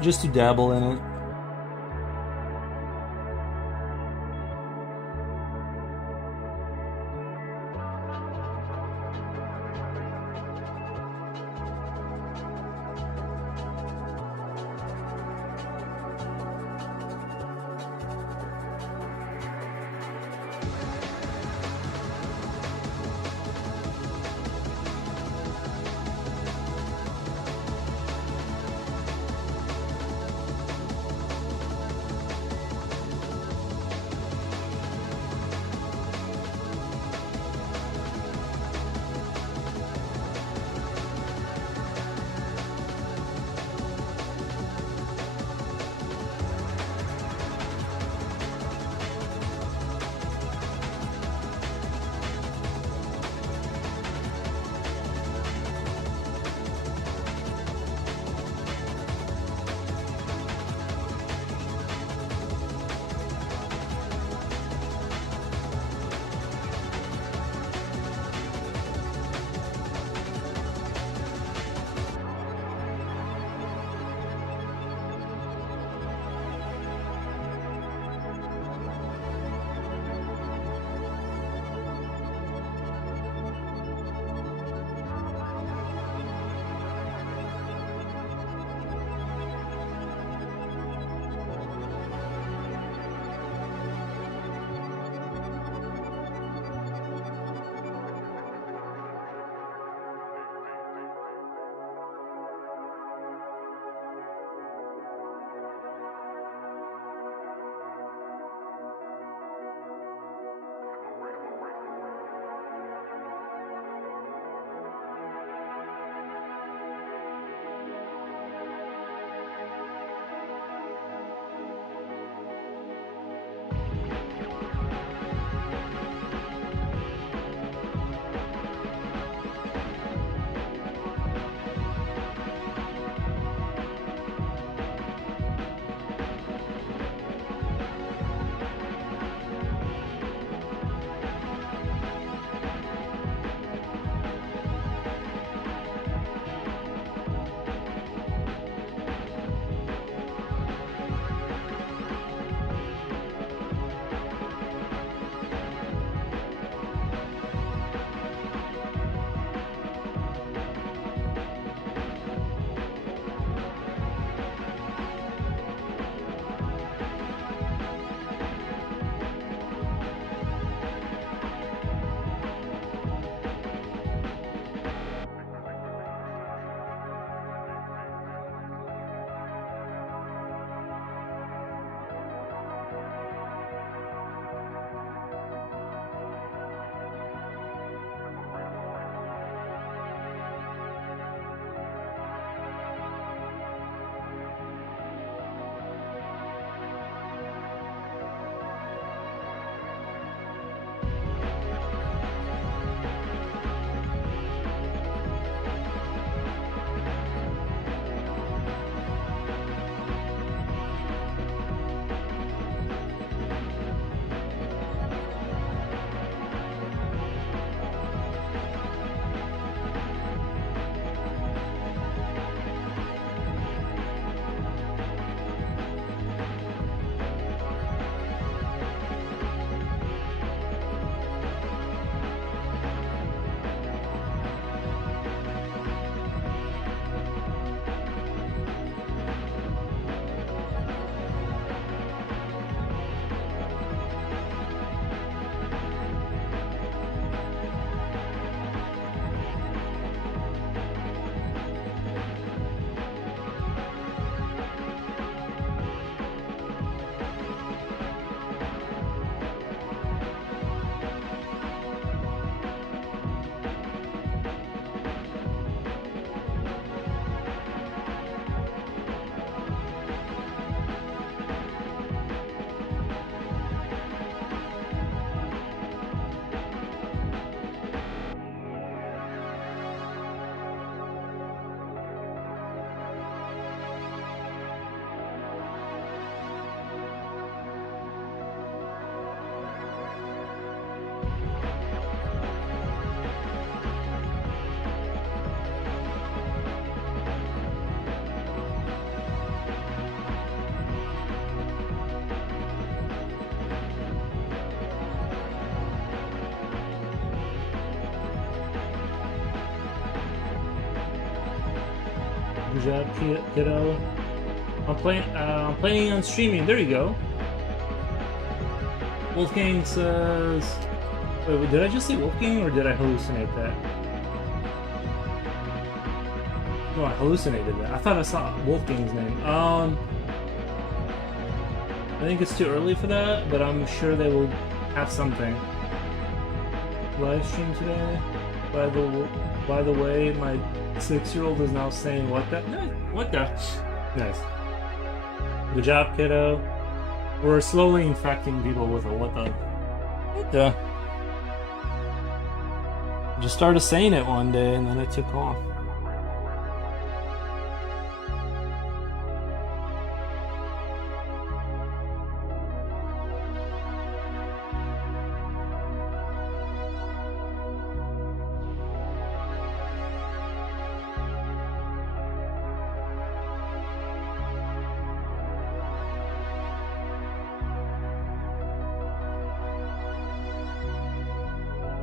Just to dabble in it. Good job, kiddo. I'm planning on streaming. There you go. Wolfgang says... Wait, did I just say Wolfgang or did I hallucinate that? No, I hallucinated that. I thought I saw Wolfgang's name. I think it's too early for that, but I'm sure they will have something. Live stream today. By the way, my 6-year-old is now saying what the? What the? Nice. Good job, kiddo. We're slowly infecting people with a what the? What the? Just started saying it one day and then it took off.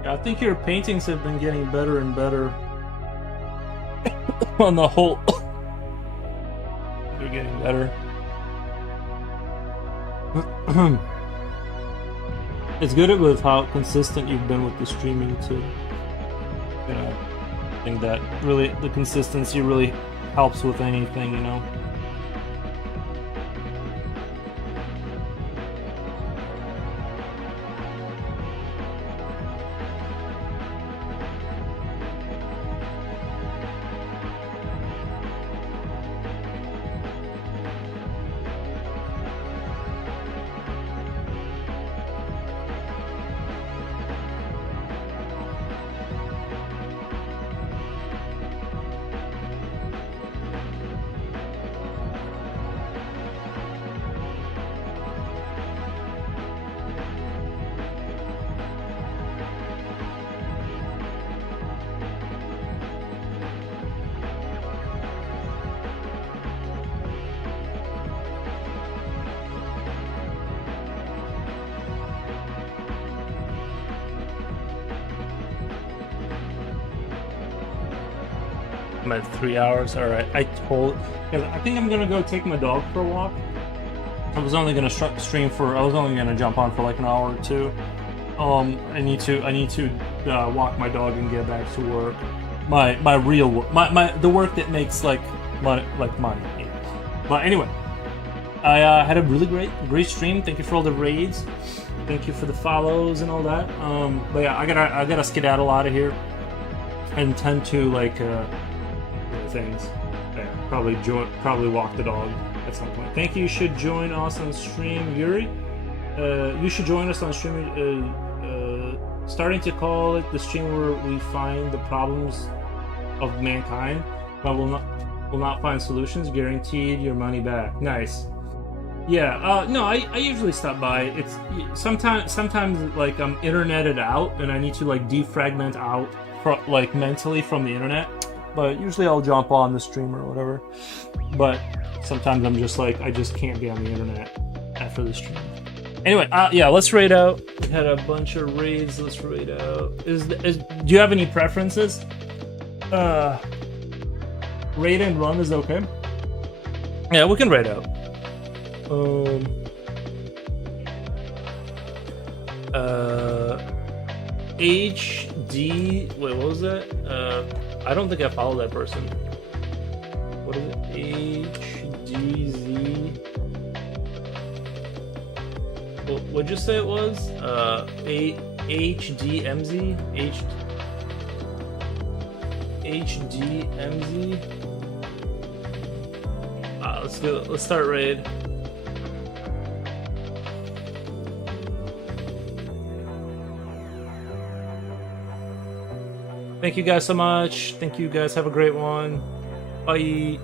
I think your paintings have been getting better and better on the whole. They're getting better. It's good with how consistent you've been with the streaming too. You know, I think that really the consistency really helps with anything, you know. I'm at 3 hours. All right, I think I'm gonna go take my dog for a walk. I was only gonna stream for. I was only gonna jump on for like an hour or two. I need to walk my dog and get back to work. My real work. The work that makes like money. But anyway, I had a really great stream. Thank you for all the raids. Thank you for the follows and all that. But yeah, I gotta skedaddle out of here. I intend to like things. Yeah, probably walk the dog at some point. Thank you. You should join us on stream, Yuri. You should join us on stream. Starting to call it the stream where we find the problems of mankind, but will not find solutions. Guaranteed your money back. Nice. Yeah. No, I usually stop by. It's sometimes like I'm interneted out and I need to like defragment out like mentally from the internet. But usually I'll jump on the stream or whatever. But sometimes I'm just like, I just can't be on the internet after the stream. Anyway, yeah, let's raid out. We had a bunch of raids. Let's raid out. Do you have any preferences? Raid and run is okay. Yeah, we can raid out. HD. Wait, what was that? I don't think I followed that person. What is it? HDZ. What'd you say it was? HDMZ? HDMZ? Let's do it. Let's start raid. Thank you guys so much. Thank you guys. Have a great one. Bye.